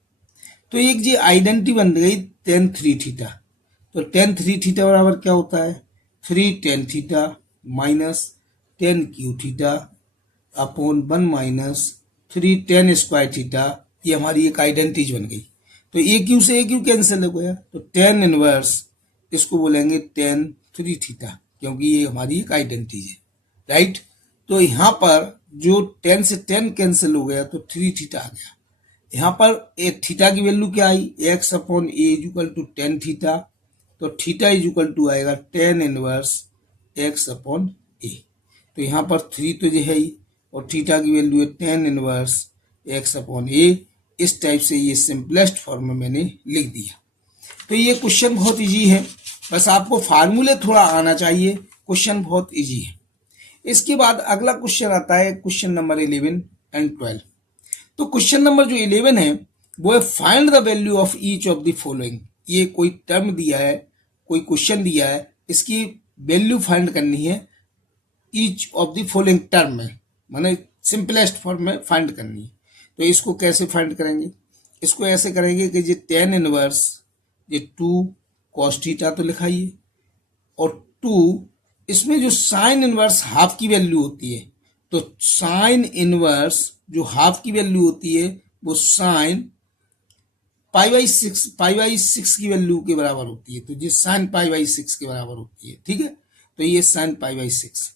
तो एक ये आइडेंटिटी बन गई टेन 3 थीटा। तो टेन 3 थीटा बराबर क्या होता है 3 ten theta minus 10 Q theta upon 1 minus 3 ten square theta. ये हमारी एक आइडेंटिटी बन गई। तो ए क्यू से ए क्यू कैंसिल हो गया, तो टेन इनवर्स इसको बोलेंगे टेन 3 थीटा, क्योंकि ये हमारी एक आइडेंटिटी है, राइट। तो यहाँ पर जो 10 से 10 कैंसिल हो गया तो 3 थीटा आ गया। यहाँ पर ए थीटा की वैल्यू क्या आई x upon A is equal to 10 theta, तो थीटा इज इक्वल टू आएगा 10 इनवर्स एक्स अपॉन ए। तो यहाँ पर 3 तो जो है ही, और थीटा की वैल्यू है 10 इनवर्स एक्स अपॉन ए। इस टाइप से ये सिंपलेस्ट फॉर्म में मैंने लिख दिया। तो ये क्वेश्चन बहुत इजी है, बस आपको फार्मूले थोड़ा आना चाहिए, क्वेश्चन बहुत इजी है। इसके बाद अगला क्वेश्चन आता है क्वेश्चन नंबर 11 एंड 12। तो क्वेश्चन नंबर जो 11 है वो है find the value of each of the following. ये कोई टर्म दिया है, कोई क्वेश्चन दिया है, इसकी वैल्यू फाइंड करनी है each of the following term में, माने सिंपलेस्ट फॉर्म में फाइंड करनी है। तो इसको कैसे फाइंड करेंगे, इसको ऐसे करेंगे कि ये 10 इनवर्स ये 2 कॉस थीटा तो लिखाइए, और 2 इसमें जो साइन इनवर्स हाफ की वैल्यू होती है, तो साइन इनवर्स जो हाफ की वैल्यू होती है वो साइन पाई बाई सिक्स की वैल्यू के बराबर होती है, तो ये साइन पाई बाई 6 के बराबर होती है, ठीक है। तो ये साइन पाई बाई 6,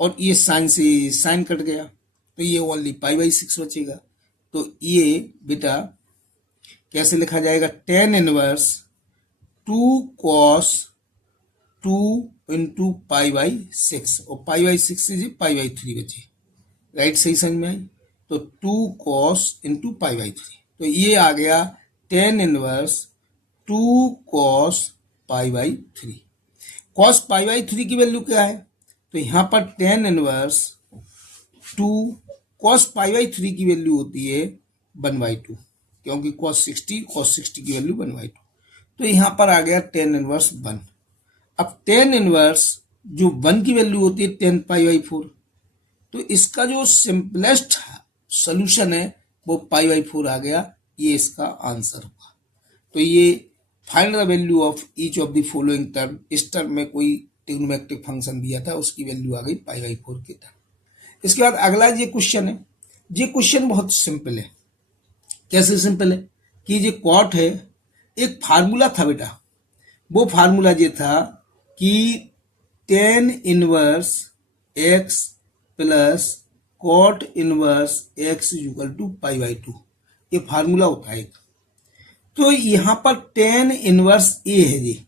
और ये साइन से साइन कट गया तो ये ओनली पाई बाई 6 बचेगा। तो ये बेटा कैसे लिखा जाएगा 10 inverse 2 cos 2 into pi by 6, और पाई बाई 6 से पाई बाई 3 बचे, राइट, सही समझ में आई। तो 2 कॉस इंटू पाई बाई 3, तो ये आ गया 10 inverse 2 cos pi by 3। Cos pi by 3 की वैल्यू क्या है, तो यहाँ पर 10 इनवर्स 2 कॉस पाई बाई 3 की वैल्यू होती है 1/2, क्योंकि कॉस 60 की वैल्यू 1/2। तो यहाँ पर आ गया 10 इनवर्स 1। अब 10 इनवर्स जो 1 की वैल्यू होती है 10 पाई बाई 4, तो इसका जो सिंपलेस्ट सोल्यूशन है वो पाई बाई 4 आ गया, ये इसका आंसर होगा। तो ये find the value of each of the following term, इस टर्म में कोई ट्रिग्नोमेट्रिक फंक्शन दिया था उसकी वैल्यू आ गई पाई बाई 4 के टर्म। इसके बाद अगला ये क्वेश्चन है, ये क्वेश्चन बहुत सिंपल है। कैसे सिंपल है कि ये कॉट है, एक फार्मूला था बेटा, वो फार्मूला ये था कि 10 inverse x plus cot inverse x is equal to pi by 2, ये फार्मूला होता है। तो यहाँ पर 10 इनवर्स ए है जी,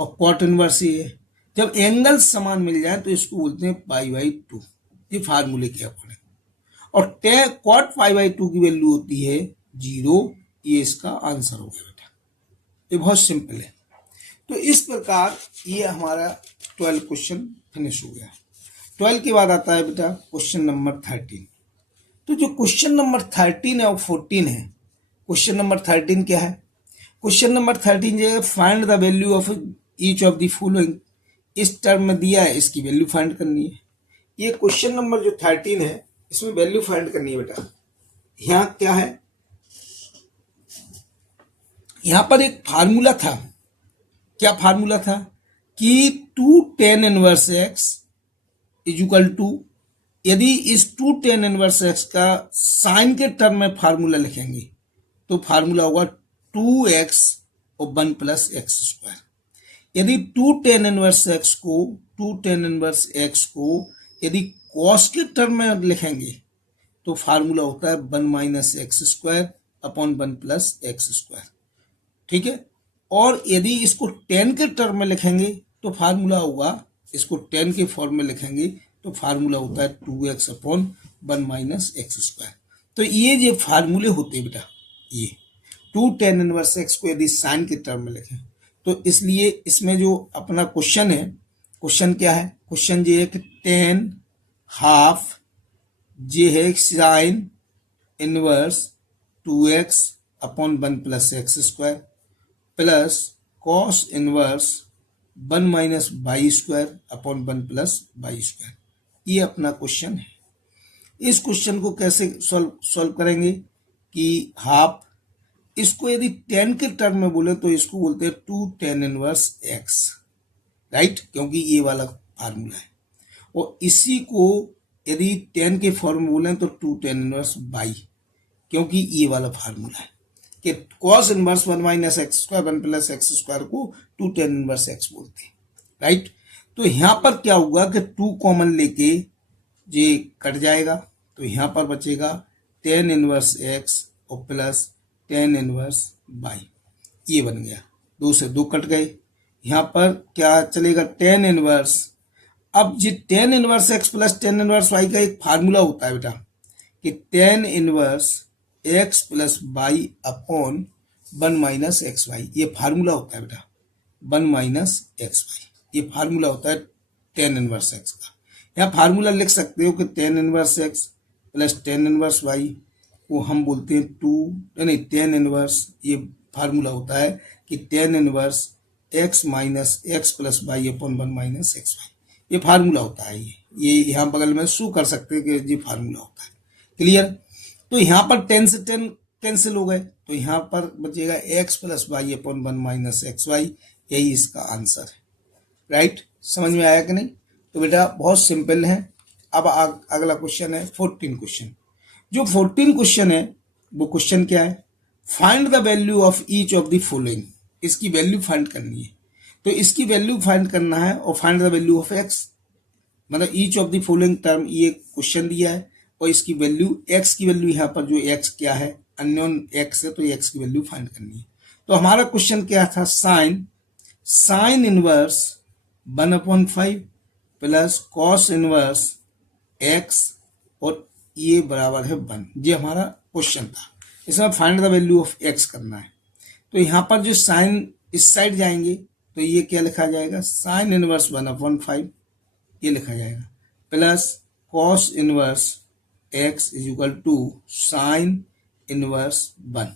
और कॉट इनवर्स ए है। जब एंगल समान मिल जाए तो इसको बोलते हैं पाई बाई 2, ये फार्मूले के अकॉर्डिंग। और कॉट पाई बाई 2 की वैल्यू होती है 0, ये इसका आंसर हो गया बेटा। ये बहुत सिंपल है। तो इस प्रकार ये हमारा 12 क्वेश्चन फिनिश हो गया। 12 के बाद आता है बेटा क्वेश्चन नंबर 13। तो जो क्वेश्चन नंबर 13 है और 14 है, क्वेश्चन नंबर 13 क्या है, क्वेश्चन नंबर 13 जो है find the value of each of the following, इस टर्म में दिया है इसकी वैल्यू फाइंड करनी है। ये क्वेश्चन नंबर जो 13 है इसमें वैल्यू फाइंड करनी है बेटा। यहाँ क्या है, यहाँ पर एक फार्मूला था, क्या फार्मूला था कि 2 tan inverse x is equal to, यदि इस 2 tan इनवर्स एक्स का साइन के टर्म में फार्मूला लिखेंगे तो फार्मूला होगा 2x और 1 प्लस एक्स स्क्वायर। यदि 2 tan इनवर्स एक्स को यदि कॉस के टर्म में लिखेंगे तो फार्मूला होता है 1 minus x square upon 1 plus x square, ठीक है। और यदि इसको 10 के टर्म में लिखेंगे तो फार्मूला होगा, इसको 10 के फॉर्म में लिखेंगे तो फार्मूला होता है 2x upon 1 minus x square. तो ये जो फार्मूले होते हैं बेटा, ये 2 tan इनवर्स एक्स को यदि साइन के टर्म में लिखें तो इसलिए इसमें जो अपना क्वेश्चन है, क्वेश्चन क्या है, क्वेश्चन ये है कि 10 हाफ जे है sine inverse 2x upon 1 plus x square plus cos inverse 1 minus y square upon 1 plus y square. ये अपना क्वेश्चन है। इस क्वेश्चन को कैसे सॉल्व करेंगे कि हाफ, इसको यदि टेन के टर्म में बोले तो इसको बोलते हैं 2 tan इनवर्स x, राइट, क्योंकि ये वाला फार्मूला है। और इसी को यदि टेन के फॉर्म में बोले तो 2 tan इनवर्स y, क्योंकि ये वाला फार्मूला है कि cos inverse 1 minus x square 1 plus x square को 2 tan इनवर्स x बोलते हैं, राइट। तो यहां पर क्या होगा कि 2 कॉमन लेके ये कट जाएगा, तो यहां पर बचेगा tan इनवर्स x और प्लस tan इनवर्स y। ये बन गया, 2 से 2 कट गए। यहां पर क्या चलेगा, tan इनवर्स। अब ये tan inverse x plus tan inverse y का एक फार्मूला होता है बेटा कि tan inverse x plus y upon 1 minus x y. ये फार्मूला होता है बेटा 1 माइनस एक्स वाई, ये फार्मूला होता है tan इनवर्स x का। यहाँ फार्मूला लिख सकते हो कि tan inverse x plus tan inverse y को हम बोलते हैं 2 नहीं tan इनवर्स, ये फार्मूला होता है कि tan inverse x minus x plus y upon 1 minus x y. ये फार्मूला होता है। ये यहाँ बगल में शो कर सकते हैं कि ये फार्मूला होता है। क्लियर। तो यहाँ पर 10 से 10 कैंसिल हो गए, तो यहाँ पर बचेगा x plus y upon 1 minus x y. यही इसका आंसर है, राइट। समझ में आया कि नहीं। तो बेटा बहुत सिंपल है। अब अगला क्वेश्चन है 14 क्वेश्चन। जो 14 क्वेश्चन है वो क्वेश्चन क्या है, find the value of each of the following. इसकी वैल्यू फाइंड करनी है, तो इसकी वैल्यू फाइंड करना है और find the value of x, मतलब each of the following term. ये क्वेश्चन दिया है और इसकी वैल्यू एक्स की वैल्यू यहाँ पर जो एक्स क्या है, अननोन एक्स है, तो एक्स की वैल्यू फाइंड करनी है। तो हमारा क्वेश्चन क्या था, sign inverse 1/5 plus cos inverse x और ये बराबर है 1। ये हमारा क्वेश्चन था। इसमें find the value of x करना है। तो यहाँ पर जो साइन इस साइड जाएंगे तो ये क्या लिखा जाएगा, साइन इनवर्स 1/5 ये लिखा जाएगा plus cos inverse x is equal to sine inverse 1।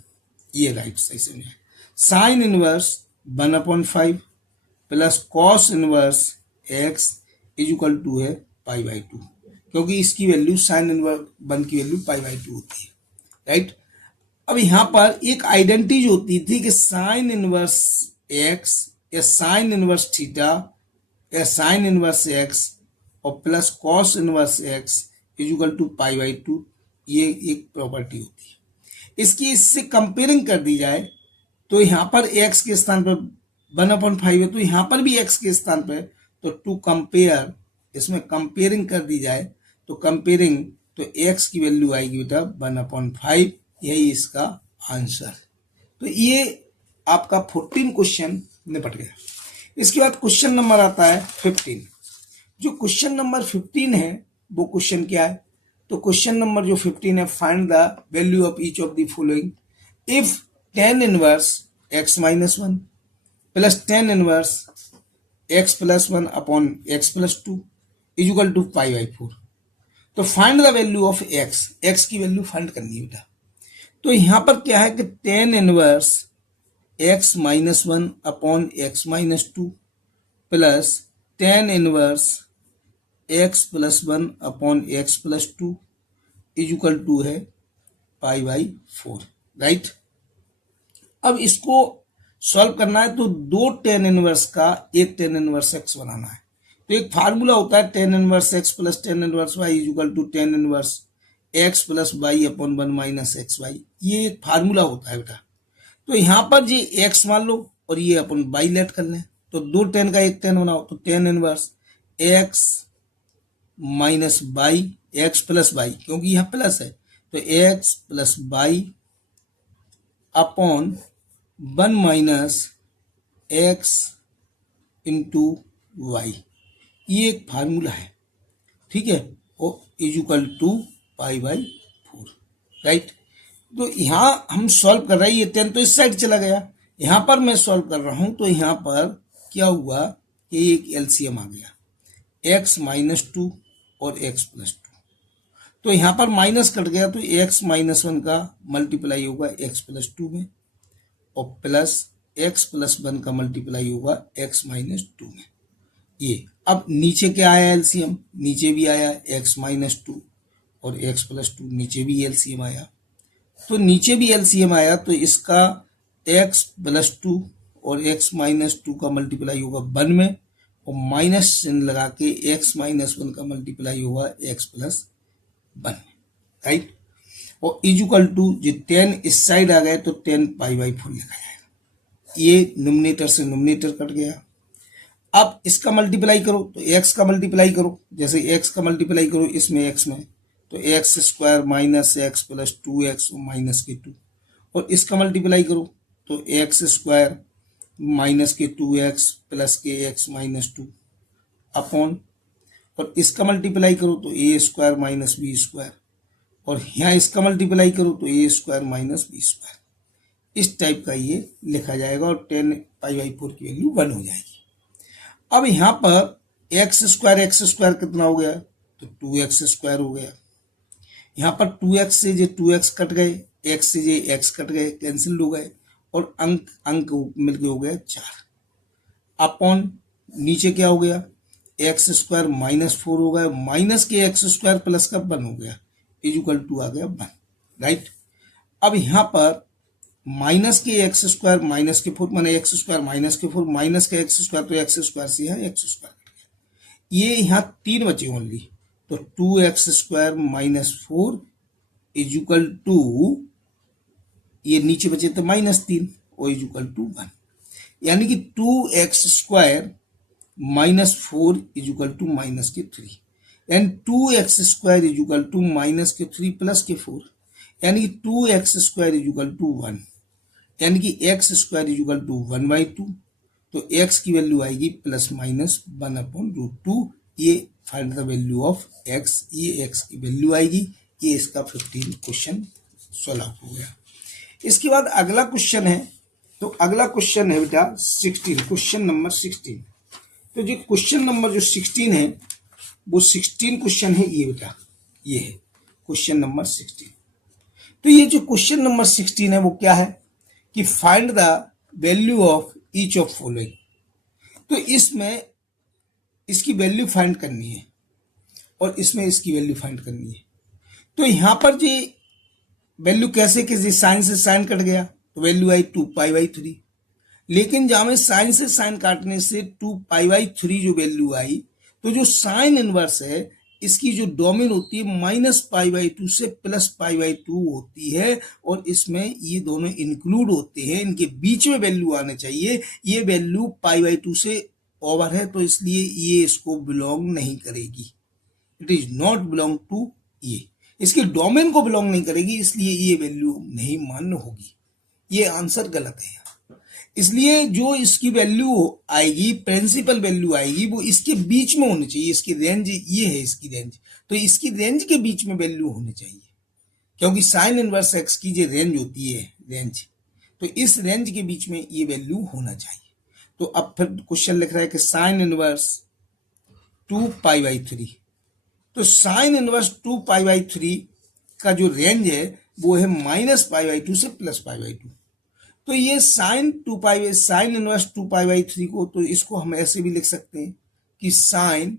ये राइट सही से है। Sine inverse 1/5 plus cos inverse x is equal to है π/2, क्योंकि इसकी वैल्यू साइन इनवर्स 1 की वैल्यू π/2 होती है, राइट। अब यहां पर एक आइडेंटिटी होती थी कि साइन इनवर्स एक्स या साइन इनवर्स थीटा या साइन इनवर्स एक्स और plus cos inverse x is equal to π/2। ये एक प्रॉपर्टी होती है। इसकी इससे कंपेयरिंग कर दी जाए तो यहां पर एक्स के स्थान पर 1/5 है, तो यहां पर भी एक्स के स्थान पर, तो टू कंपेयर, इसमें कंपेयरिंग कर दी जाए तो कंपेयरिंग तो एक्स की वैल्यू आएगी बेटा 1/5। यही इसका आंसर। तो ये आपका 14 क्वेश्चन निपट गया। इसके बाद क्वेश्चन नंबर आता है 15। जो क्वेश्चन नंबर 15 है वो क्वेश्चन क्या है, तो क्वेश्चन नंबर जो 15 है, find the value of each of the following if tan inverse x minus 1 plus tan inverse x plus 1 upon x plus 2 is equal to π/4। तो find the value of x की value find करनी है बेटा। तो यहां पर क्या है कि tan inverse x minus 1 upon x minus 2 plus tan inverse x plus 1 upon x plus 2 is equal to है π/4, राइट। अब इसको सॉल्व करना है तो दो tan इनवर्स का एक tan इनवर्स x बनाना है। तो एक फार्मूला होता है tan inverse x plus tan inverse y is equal to tan inverse x plus y upon 1 minus x y. ये एक फार्मूला होता है बेटा। तो यहाँ पर ये x मान लो और ये अपन y लेट कर लें, तो दो tan का एक tan बनाओ, तो tan inverse x minus y x plus y, क्योंकि यहाँ प्लस है तो x plus y upon 1 minus x into y. ये एक फार्मूला है, ठीक है, और इज इक्वल टू π/4, राइट। तो यहाँ हम सॉल्व कर रहे हैं, ये 10 तो इस साइड चला गया, यहाँ पर मैं सॉल्व कर रहा हूं तो यहाँ पर क्या हुआ कि एक एलसीएम आ गया x माइनस 2 और x प्लस 2। तो यहाँ पर माइनस कट गया तो x माइनस 1 का मल्टीप्लाई होगा x प्लस 2 में, और प्लस x प्लस 1 का मल्टीप्लाई होगा x माइनस 2 में। ये अब नीचे क्या आया एलसीएम, नीचे भी आया x माइनस 2 और x प्लस 2, नीचे भी एलसीएम आया। तो नीचे भी एलसीएम आया तो इसका x प्लस 2 और x माइनस 2 का मल्टीप्लाई होगा 1 में, और माइनस चिन्ह लगा के x माइनस 1 का मल्टीप्लाई होगा x प्लस 1 में, राइट। और इक्वल टू जो 10 इस साइड आ गए तो 10 पाई/4 लिखा जाएगा। ये न्यूमरेटर से न्यूमरेटर कट गया। अब इसका मल्टीप्लाई करो तो x का मल्टीप्लाई करो, जैसे x का मल्टीप्लाई करो इसमें x में तो x square minus x plus 2x minus के 2, और इसका मल्टीप्लाई करो तो एक्स स्क्वायर माइनस के 2x प्लस के x माइनस 2 अपॉन, और इसका मल्टीप्लाई करो तो ए स्क्वायर माइनस बी स्क्वायर, और यहाँ इसका मल्टीप्लाई करो तो ए स्क्वायर माइनस बी स्क्वायर। इस टाइप का ये लिखा जाएगा और 10 पाई/4 की वैल्यू 1 हो जाएगी। अब यहाँ पर एक्स स्क्वायर कितना हो गया तो 2x स्क्वायर हो गया। यहाँ पर 2x से जो 2x कट गए, x से जो x कट गए, कैंसिल हो गए, और अंक मिलके हो गया 4 अपॉन नीचे क्या हो गया एक्स स्क्वायर माइनस 4 हो गया, माइनस के एक्स स्क्वायर प्लस का 1 हो गया, इक्वल टू आ गया 1, राइट। अब यहाँ पर माइनस के एक्स स्क्वायर माइनस के 4 माने एक्स स्क्वायर माइनस के 4 माइनस के एक्स स्क्वायर तो एक्स स्क्वायर से है एक्स स्क्वायर कट गया। ये यहाँ 3 बचे ओनली, तो 2x square minus 4 equal to ये नीचे बचे तो -3 और इक्वल टू 1, यानी कि 2x square minus 4 equal to minus के 3, यानी 2x square equal to minus के 3 प्लस के 4, यानी कि 2x स्क्वायर इक्वल टू 1, यानी कि x स्क्वायर इक्वल टू 1/2। तो x की वैल्यू आएगी प्लस माइनस 1/√2। ये find the value of x, ये x की वैल्यू आएगी। ये इसका 15 क्वेश्चन सॉल्व हो गया। इसके बाद अगला क्वेश्चन है, तो अगला क्वेश्चन है बेटा 16, क्वेश्चन नंबर 16। तो जो क्वेश्चन नंबर जो 16 है वो 16 क्वेश्चन है ये बेटा, ये है क्वेश्चन नंबर 16। तो ये जो क्वेश्चन नंबर 16 है वो क्या है कि find the value of each of following. तो इसमें इसकी वैल्यू फाइंड करनी है और इसमें इसकी वैल्यू फाइंड करनी है। तो यहां पर जो वैल्यू कैसे साइन से साइन कट गया तो वैल्यू आई 2π/3, लेकिन जहां में साइन से साइन काटने से 2π/3 जो वैल्यू आई, तो जो साइन इनवर्स है इसकी जो डोमेन होती है -π/2 से +π/2 होती है, और इसमें ये दोनों इंक्लूड होते हैं, इनके बीच में वैल्यू आने चाहिए। ये वैल्यू π/2 से ओवर है तो इसलिए ये इसको बिलोंग नहीं करेगी, it is not belong to ये, इसके डोमेन को बिलोंग नहीं करेगी, इसलिए ये वैल्यू नहीं मान्य होगी। ये आंसर गलत है। इसलिए जो इसकी वैल्यू आएगी, प्रिंसिपल वैल्यू आएगी, वो इसके बीच में होनी चाहिए। इसकी रेंज ये है, इसकी रेंज, तो इसकी रेंज के बीच में वैल्यू होनी चाहिए, क्योंकि साइन इनवर्स एक्स की जो रेंज होती है रेंज, तो इस रेंज के बीच में ये वैल्यू होना चाहिए। तो अब फिर क्वेश्चन लिख रहा है कि साइन इनवर्स 2π/3, तो साइन इनवर्स 2π/3 का जो रेंज है वो है -π/2 से +π/2। तो ये साइन इनवर्स 2π/3 को, तो इसको हम ऐसे भी लिख सकते हैं कि साइन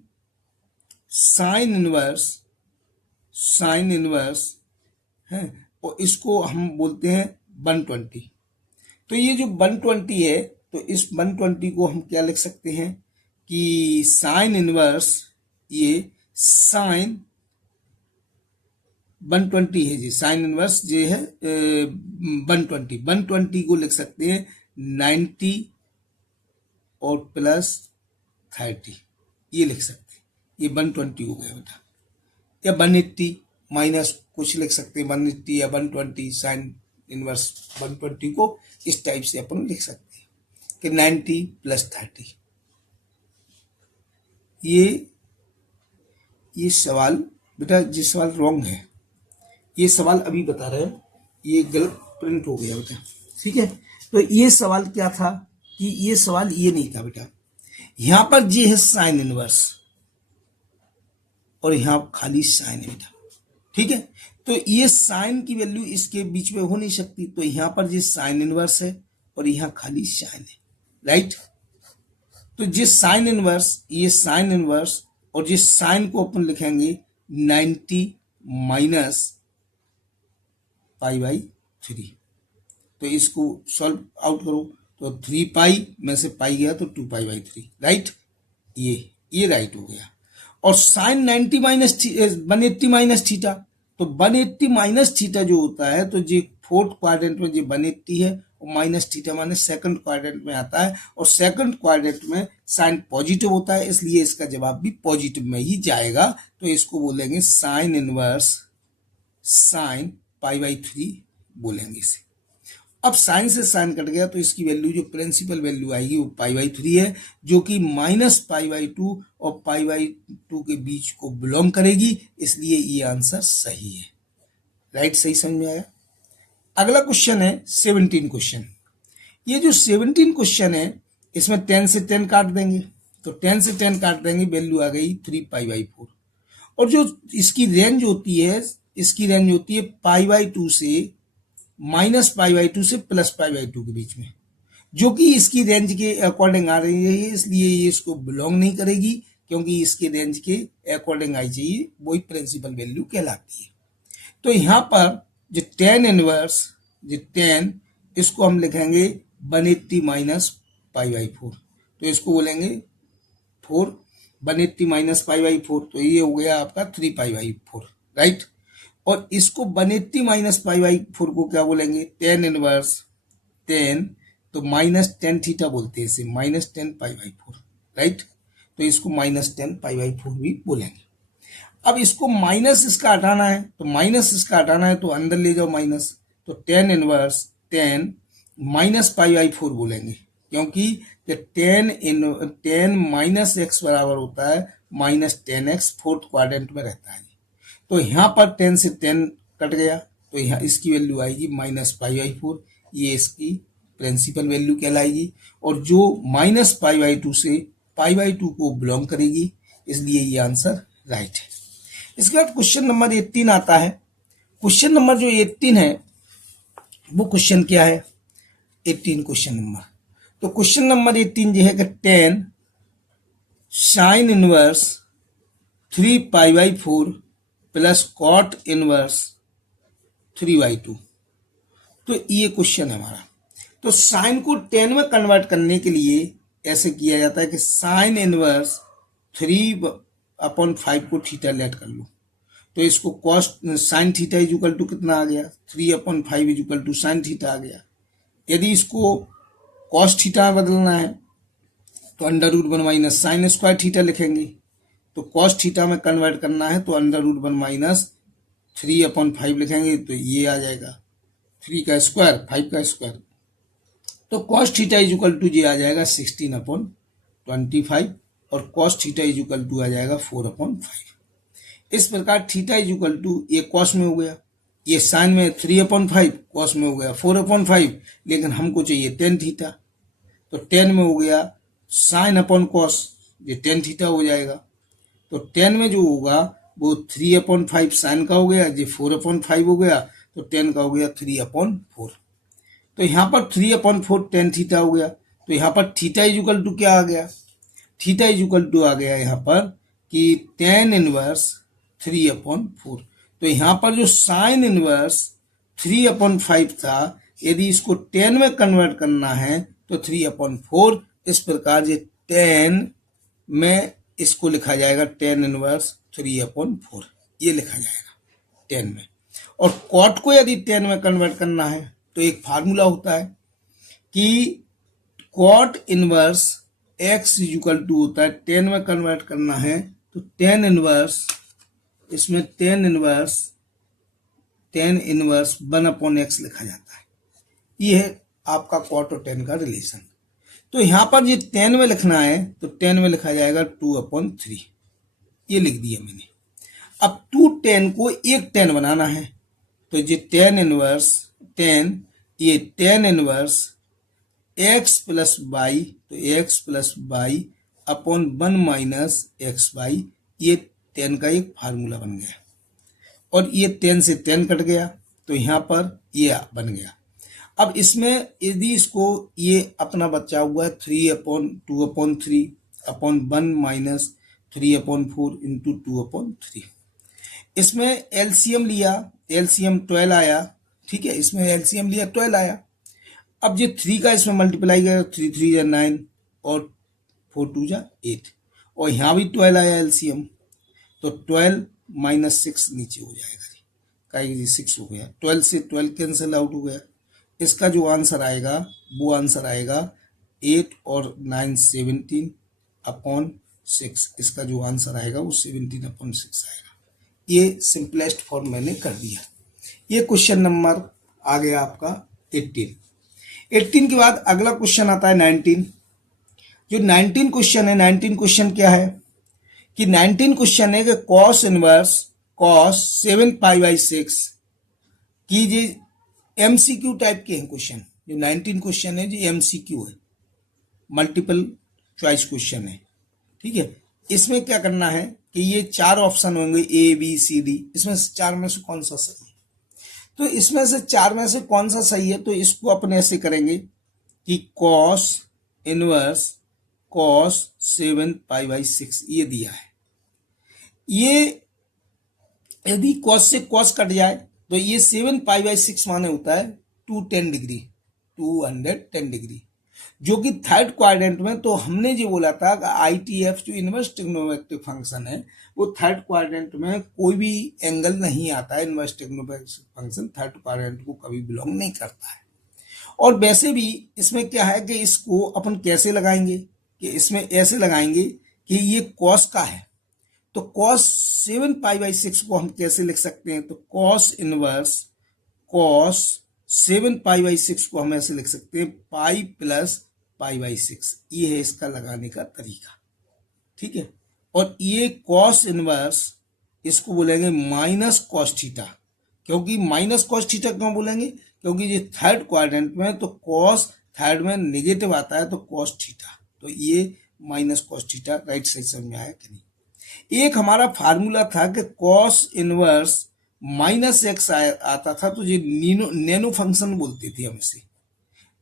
इनवर्स है, और इसको हम बोलते हैं 120। तो ये जो 120 है, तो इस 120 को हम क्या लिख सकते हैं कि साइन इनवर्स, ये साइन 120 है जी, साइन इनवर्स जो है 120 को लिख सकते हैं 90 और +30, ये लिख सकते हैं। ये 120 हो गया बेटा, या 180 माइनस कुछ लिख सकते हैं, 180 या 120 साइन इनवर्स 120 को इस टाइप से अपन लिख सकते हैं कि 90 + 30। ये सवाल बेटा, ये सवाल रॉन्ग है, ये सवाल अभी बता रहे हैं, ये गलत प्रिंट हो गया बेटा, ठीक है। तो ये सवाल क्या था कि ये सवाल ये नहीं था बेटा, यहां पर ये है साइन इनवर्स और यहां खाली साइन है बेटा, ठीक है। तो ये साइन की वैल्यू इसके बीच में हो नहीं सकती, तो यहां पर ये साइन इनवर्स है और यहां खाली साइन है, राइट। तो ये साइन इनवर्स, ये साइन इनवर्स और ये साइन को अपन लिखेंगे 90 माइनस पाई/3। तो इसको सॉल्व आउट करो तो 3 पाई में से पाई गया तो 2 पाई/3, राइट। ये राइट हो गया। और साइन 90 माइनस 180 माइनस थीटा, तो 180 माइनस थीटा जो होता है, तो ये फोर्थ क्वाड्रेंट में जो 180 है और minus theta minus second quadrant में आता है, और सेकंड क्वाड्रेंट में साइन पॉजिटिव होता है, इसलिए इसका जवाब भी पॉजिटिव में ही जाएगा। तो इसको बोलेंगे साइन इनवर्स साइन पाई/3 बोलेंगे इसे। अब साइन से साइन कट गया तो इसकी वैल्यू जो प्रिंसिपल वैल्यू आएगी वो पाई/3 है, जो कि माइनस पाई/2 और पाई/2 के बीच को बिलोंग करेगी, इसलिए ये आंसर सही है, राइट। सही समझ में आया। अगला क्वेश्चन है 17 क्वेश्चन। ये जो 17 क्वेश्चन है इसमें 10 से 10 काट देंगे, तो 10 से 10 काट देंगे, वैल्यू आ गई 3 पाई/4। और जो इसकी रेंज होती है, इसकी रेंज होती है पाई/2 से माइनस पाई/2 से प्लस पाई/2 के बीच में, जो कि इसकी रेंज के अकॉर्डिंग आ रही है, इसलिए ये इसको बिलोंग नहीं करेगी, क्योंकि इसके रेंज के अकॉर्डिंग आई चाहिए, वही प्रिंसिपल वैल्यू कहलाती है। तो यहाँ पर जो टेन इनवर्स, जो 10, इसको हम लिखेंगे 180 माइनस पाई/4, तो इसको बोलेंगे 4, 180 माइनस पाई/4, तो ये हो गया आपका 3 पाई/4, राइट। और इसको 180 माइनस पाई/4 को क्या बोलेंगे, टेन इनवर्स 10, तो माइनस 10 थीटा बोलते हैं इसे, माइनस 10 पाई/4, राइट। तो इसको माइनस 10 पाई/4 भी बोलेंगे। अब इसको माइनस इसका हटाना है, तो माइनस इसका हटाना है तो अंदर ले जाओ माइनस, तो टेन इनवर्स 10 माइनस पाई/4 बोलेंगे, क्योंकि जब 10 माइनस एक्स बराबर होता है माइनस 10x, फोर्थ क्वाड्रेंट में रहता है। तो यहाँ पर 10 से 10 कट गया, तो यहाँ इसकी वैल्यू आएगी माइनस पाई/4, ये इसकी प्रिंसिपल वैल्यू कहलाएगी, और जो माइनस पाई/2 से पाई/2 को बिलोंग करेगी, इसलिए ये आंसर राइट है। इसके बाद क्वेश्चन नंबर 18 आता है। क्वेश्चन नंबर जो 18 है वो क्वेश्चन क्या है, 18 क्वेश्चन नंबर, तो क्वेश्चन नंबर 18 जो है कि 10 साइन इनवर्स 3 पाई/4 प्लस कॉट इनवर्स 3/2, तो ये क्वेश्चन है हमारा। तो साइन को 10 में कन्वर्ट करने के लिए ऐसे किया जाता है कि साइन इनवर्स 3/5 को थीटा लेट कर लो, तो इसको cos sine theta is equal to कितना आ गया, 3/5 इजुकल टू साइन थीटा आ गया। यदि इसको कॉस थीटा बदलना है तो √1 माइनस साइन स्क्वायर थीटा लिखेंगे, तो कॉस थीटा में कन्वर्ट करना है तो √1 माइनस 3/5 लिखेंगे, तो ये आ जाएगा 3 का स्क्वायर 5 का स्क्वायर, तो कॉस थीटा इजुकल टू ये आ जाएगा 16/25, और कॉस थीटा इजुकल टू आ जाएगा 4/5। इस प्रकार थीटा इजुकल टू, ये कॉस में हो गया, ये साइन में 3/5, कॉस में हो गया 4/5, लेकिन हमको चाहिए टेन थीटा, तो 10 में हो गया साइन अपॉन कॉस, ये टेन थीटा हो जाएगा। तो 10 में जो होगा वो 3/5 साइन का हो गया, ये 4/5 हो गया, तो 10 का हो गया 3/4। तो यहाँ पर 3/4 टेन थीटा हो गया, तो यहाँ पर थीटा इजुकल टू क्या आ गया, थीटा इजुकल टू आ गया यहाँ पर कि टेन इनवर्स 3/4। तो यहाँ पर जो साइन इनवर्स 3/5 था, यदि इसको 10 में कन्वर्ट करना है तो 3/4, इस प्रकार ये 10 में इसको लिखा जाएगा टेन इनवर्स 3/4, ये लिखा जाएगा 10 में। और कॉट को यदि 10 में कन्वर्ट करना है तो एक फार्मूला होता है कि cot inverse x is equal to होता है, 10 में कन्वर्ट करना है तो टेन इनवर्स, इसमें टेन इनवर्स 1/x लिखा जाता है। ये है आपका कॉट और 10 का रिलेशन। तो यहां पर ये 10 में लिखना है तो 10 में लिखा जाएगा 2/3, ये लिख दिया मैंने। अब 2/10 को एक 10 बनाना है, तो ये टेन इनवर्स 10, ये tan inverse x plus y, तो x plus y upon 1 minus x y, ये 10 का एक फार्मूला बन गया। और ये 10 से 10 कट गया तो यहाँ पर ये बन गया। अब इसमें यदि इसको ये अपना बचा हुआ है 3/2/3 अपॉन 1 माइनस 3/4 इंटू 2/3, इसमें एलसीएम लिया, एलसीएम 12 आया, ठीक है, इसमें एलसीएम लिया 12 आया। अब ये 3 का इसमें मल्टीप्लाई करेगा, 3 3 या 9 और 4 2 जा 8, और यहाँ भी 12 आया एलसीएम, तो 12 माइनस 6 नीचे हो जाएगा जी, का 6 हो गया, 12 से 12 कैंसिल आउट हो गया। इसका जो आंसर आएगा वो आंसर आएगा 8 और 9 17 अपॉन 6, इसका जो आंसर आएगा वो 17 अपॉन 6 आएगा। ये सिंपलेस्ट फॉर्म मैंने कर दिया। ये क्वेश्चन नंबर आ गया आपका 18 के बाद अगला क्वेश्चन आता है 19। जो 19 क्वेश्चन है, 19 क्वेश्चन क्या है कि 19 क्वेश्चन है कि कॉस इनवर्स कॉस 7π/6 की जी एमसीक्यू टाइप के हैं क्वेश्चन। जो 19 क्वेश्चन है जी एमसीक्यू है, मल्टीपल चॉइस क्वेश्चन है, ठीक है। इसमें क्या करना है कि ये 4 ऑप्शन होंगे ABCD, इसमें से 4 में से कौन सा सही है, तो इसमें से 4 में से कौन सा सही है, तो इसको अपन ऐसे करेंगे कि कॉस इनवर्स कॉस 7π/6 ये दिया है। ये यदि कॉस से कॉस कट जाए तो ये 7π/6 माने होता है 210 डिग्री, 210 डिग्री, जो कि थर्ड क्वाड्रेंट में, तो हमने जो बोला था कि ITF जो इनवर्स ट्रिग्नोमेट्रिक फंक्शन है वो थर्ड क्वाड्रेंट में कोई भी एंगल नहीं आता है। Inverse trigonometric function third quadrant को कभी बिलोंग नहीं करता है। और वैसे भी इसमें क्या है कि इसको अपन कैसे लगाएंगे, कि इसमें ऐसे लगाएंगे कि ये कॉस का है, तो कॉस 7π/6 को हम कैसे लिख सकते हैं, तो कॉस इनवर्स कॉस 7π/6 को हम ऐसे लिख सकते हैं पाई प्लस π/6, ये है इसका लगाने का तरीका, ठीक है। और ये कॉस इनवर्स इसको बोलेंगे माइनस कॉस थीटा, क्योंकि माइनस कॉस थीटा क्यों बोलेंगे, क्योंकि ये थर्ड क्वाड्रेंट में तो कॉस थर्ड में नेगेटिव आता है, तो कॉस थीटा, तो ये minus cos theta. Right side समझ में आया कि नहीं। एक हमारा फार्मूला था कि कॉस इनवर्स -x आता था, तो ये नैनो फंक्शन बोलते थे हम इसे,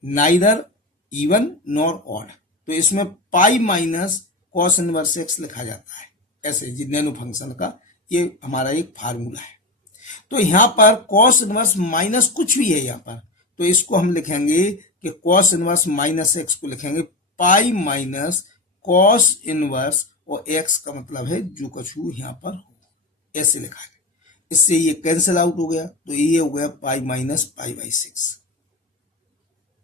नाइदर इवन नॉर ऑड, तो इसमें pi minus cos inverse x लिखा जाता है, ऐसे जी नैनो फंक्शन का ये हमारा एक फार्मूला है। तो यहाँ पर कॉस इनवर्स माइनस कुछ भी है यहाँ पर, तो इसको हम लिखेंगे कि कॉस इनवर्स -x को लिखेंगे पाई माइनस कॉस इनवर्स, और x का मतलब है जो कछु यहाँ पर हो, ऐसे लिखा है। इससे ये कैंसिल आउट हो गया, तो ये हो गया पाई माइनस π/6।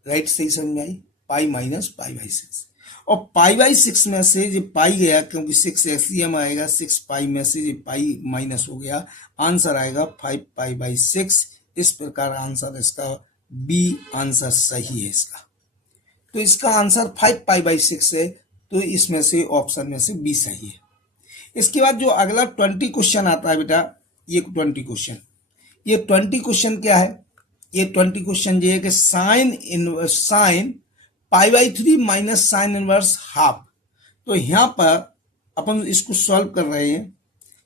राइट, सही समझ में आई, पाई माइनस π/6। और π/6 में से ये पाई गया, क्योंकि 6 एलसीएम आएगा, 6 पाई में से ये पाई माइनस हो गया, आंसर आएगा 5π/6। इस प्रकार आंसर इसका बी आंसर सही है इसका। तो इसका आंसर 5π/6 है, तो इसमें से ऑप्शन में से बी सही है। इसके बाद जो अगला 20 क्वेश्चन आता है बेटा, ये 20 क्वेश्चन, ये 20 क्वेश्चन क्या है, ये 20 क्वेश्चन ये है कि sin π/3 minus sign inverse half. तो यहाँ पर अपन इसको सॉल्व कर रहे हैं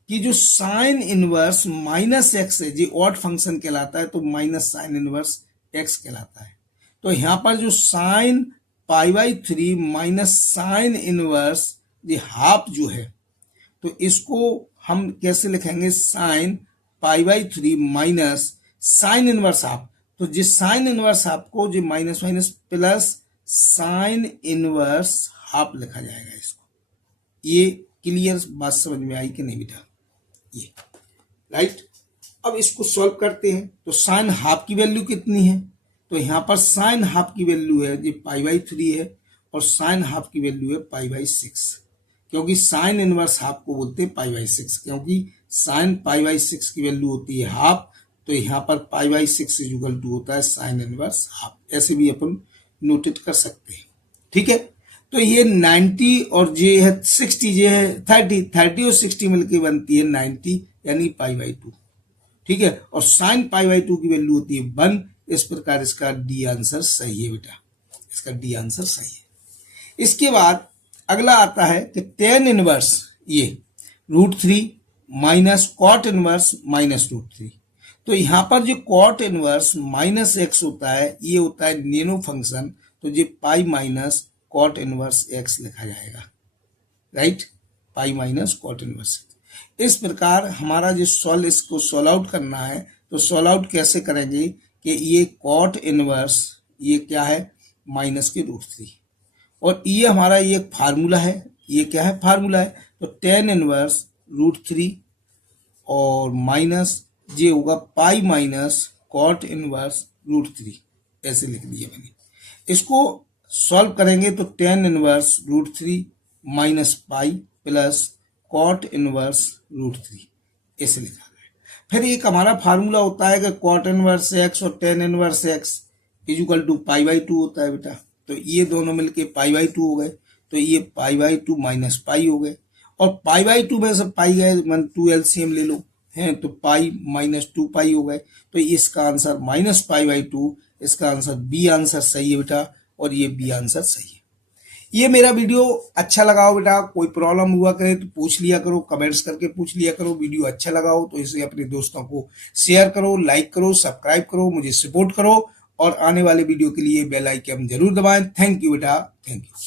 कि जो साइन इनवर्स -x है, जो ऑड फंक्शन कहलाता है, तो माइनस साइन इनवर्स x कहलाता है। तो यहाँ पर जो साइन π/3 माइनस साइन इनवर्स ये हाफ जो है, तो इसको हम कैसे लिखेंगे, sine π/3 minus sign inverse half. तो जिस साइन इनवर्स हाफ को जो minus minus plus sine inverse half लिखा जाएगा इसको। ये क्लियर बात समझ में आई कि नहीं बेटा, ये राइट। अब इसको सॉल्व करते हैं, तो साइन हाफ की वैल्यू कितनी है, तो यहाँ पर साइन हाफ की वैल्यू है जो π/3 है, और साइन हाफ की वैल्यू है π/6, क्योंकि साइन इनवर्स हाफ को बोलते हैं π/6, क्योंकि साइन π/6 की वैल्यू होती है हाफ, तो यहाँ पर π/6 इक्वल टू होता है साइन इनवर्स हाफ। ऐसे भी अपन नोटेट कर सकते हैं, ठीक है। तो ये 90 और ये है 60, ये है 30 और 60 मिलकर बनती है 90, यानी π/2, ठीक है। और साइन π/2 की वैल्यू होती है 1। इस प्रकार इसका डी आंसर सही है बेटा, इसका डी आंसर सही है। इसके बाद अगला आता है कि tan इनवर्स ये √3 minus cot inverse minus root three. तो यहाँ पर जो कॉट इनवर्स माइनस एक्स होता है ये होता है नैनो फंक्शन, तो ये pi minus cot inverse x लिखा जाएगा, right, pi minus cot inverse. इस प्रकार हमारा जो इसको सॉल्व आउट करना है, तो सॉल्व आउट कैसे करेंगे कि ये कॉट इनवर्स ये क्या है माइनस के रूट थ्री, और ये हमारा ये फार्मूला है, ये क्या है फार्मूला है, तो टेन इनवर्स रूट थ्री और माइनस ये होगा pi minus cot inverse root three, ऐसे लिख दिया मैंने। इसको सॉल्व करेंगे तो tan inverse root three minus pi plus cot inverse root three, ऐसे लिखा गया। फिर एक हमारा फार्मूला होता है कि कॉट इनवर्स एक्स और tan inverse x equal to pi by two होता है बेटा। तो ये दोनों मिलके पाई बाई टू हो गए, तो ये पाई बाई टू माइनस पाई हो गए, और पाई बाई टू में से पाई गए मन टू एलसीएम ले लो हैं, तो पाई माइनस टू पाई हो गए। तो इसका answer minus pi by to, इसका आंसर बी आंसर सही है बेटा, और ये बी आंसर सही है। ये मेरा वीडियो अच्छा लगा हो बेटा, कोई प्रॉब्लम हुआ करे तो पूछ लिया करो, कमेंट्स करके पूछ लिया करो। वीडियो अच्छा लगा हो तो इसे अपने दोस्तों को शेयर करो, लाइक करो, सब्सक्राइब करो, मुझे सपोर्ट करो, और आने वाले वीडियो के लिए बेल आइकन जरूर दबाएं। थैंक यू बेटा, थैंक यू।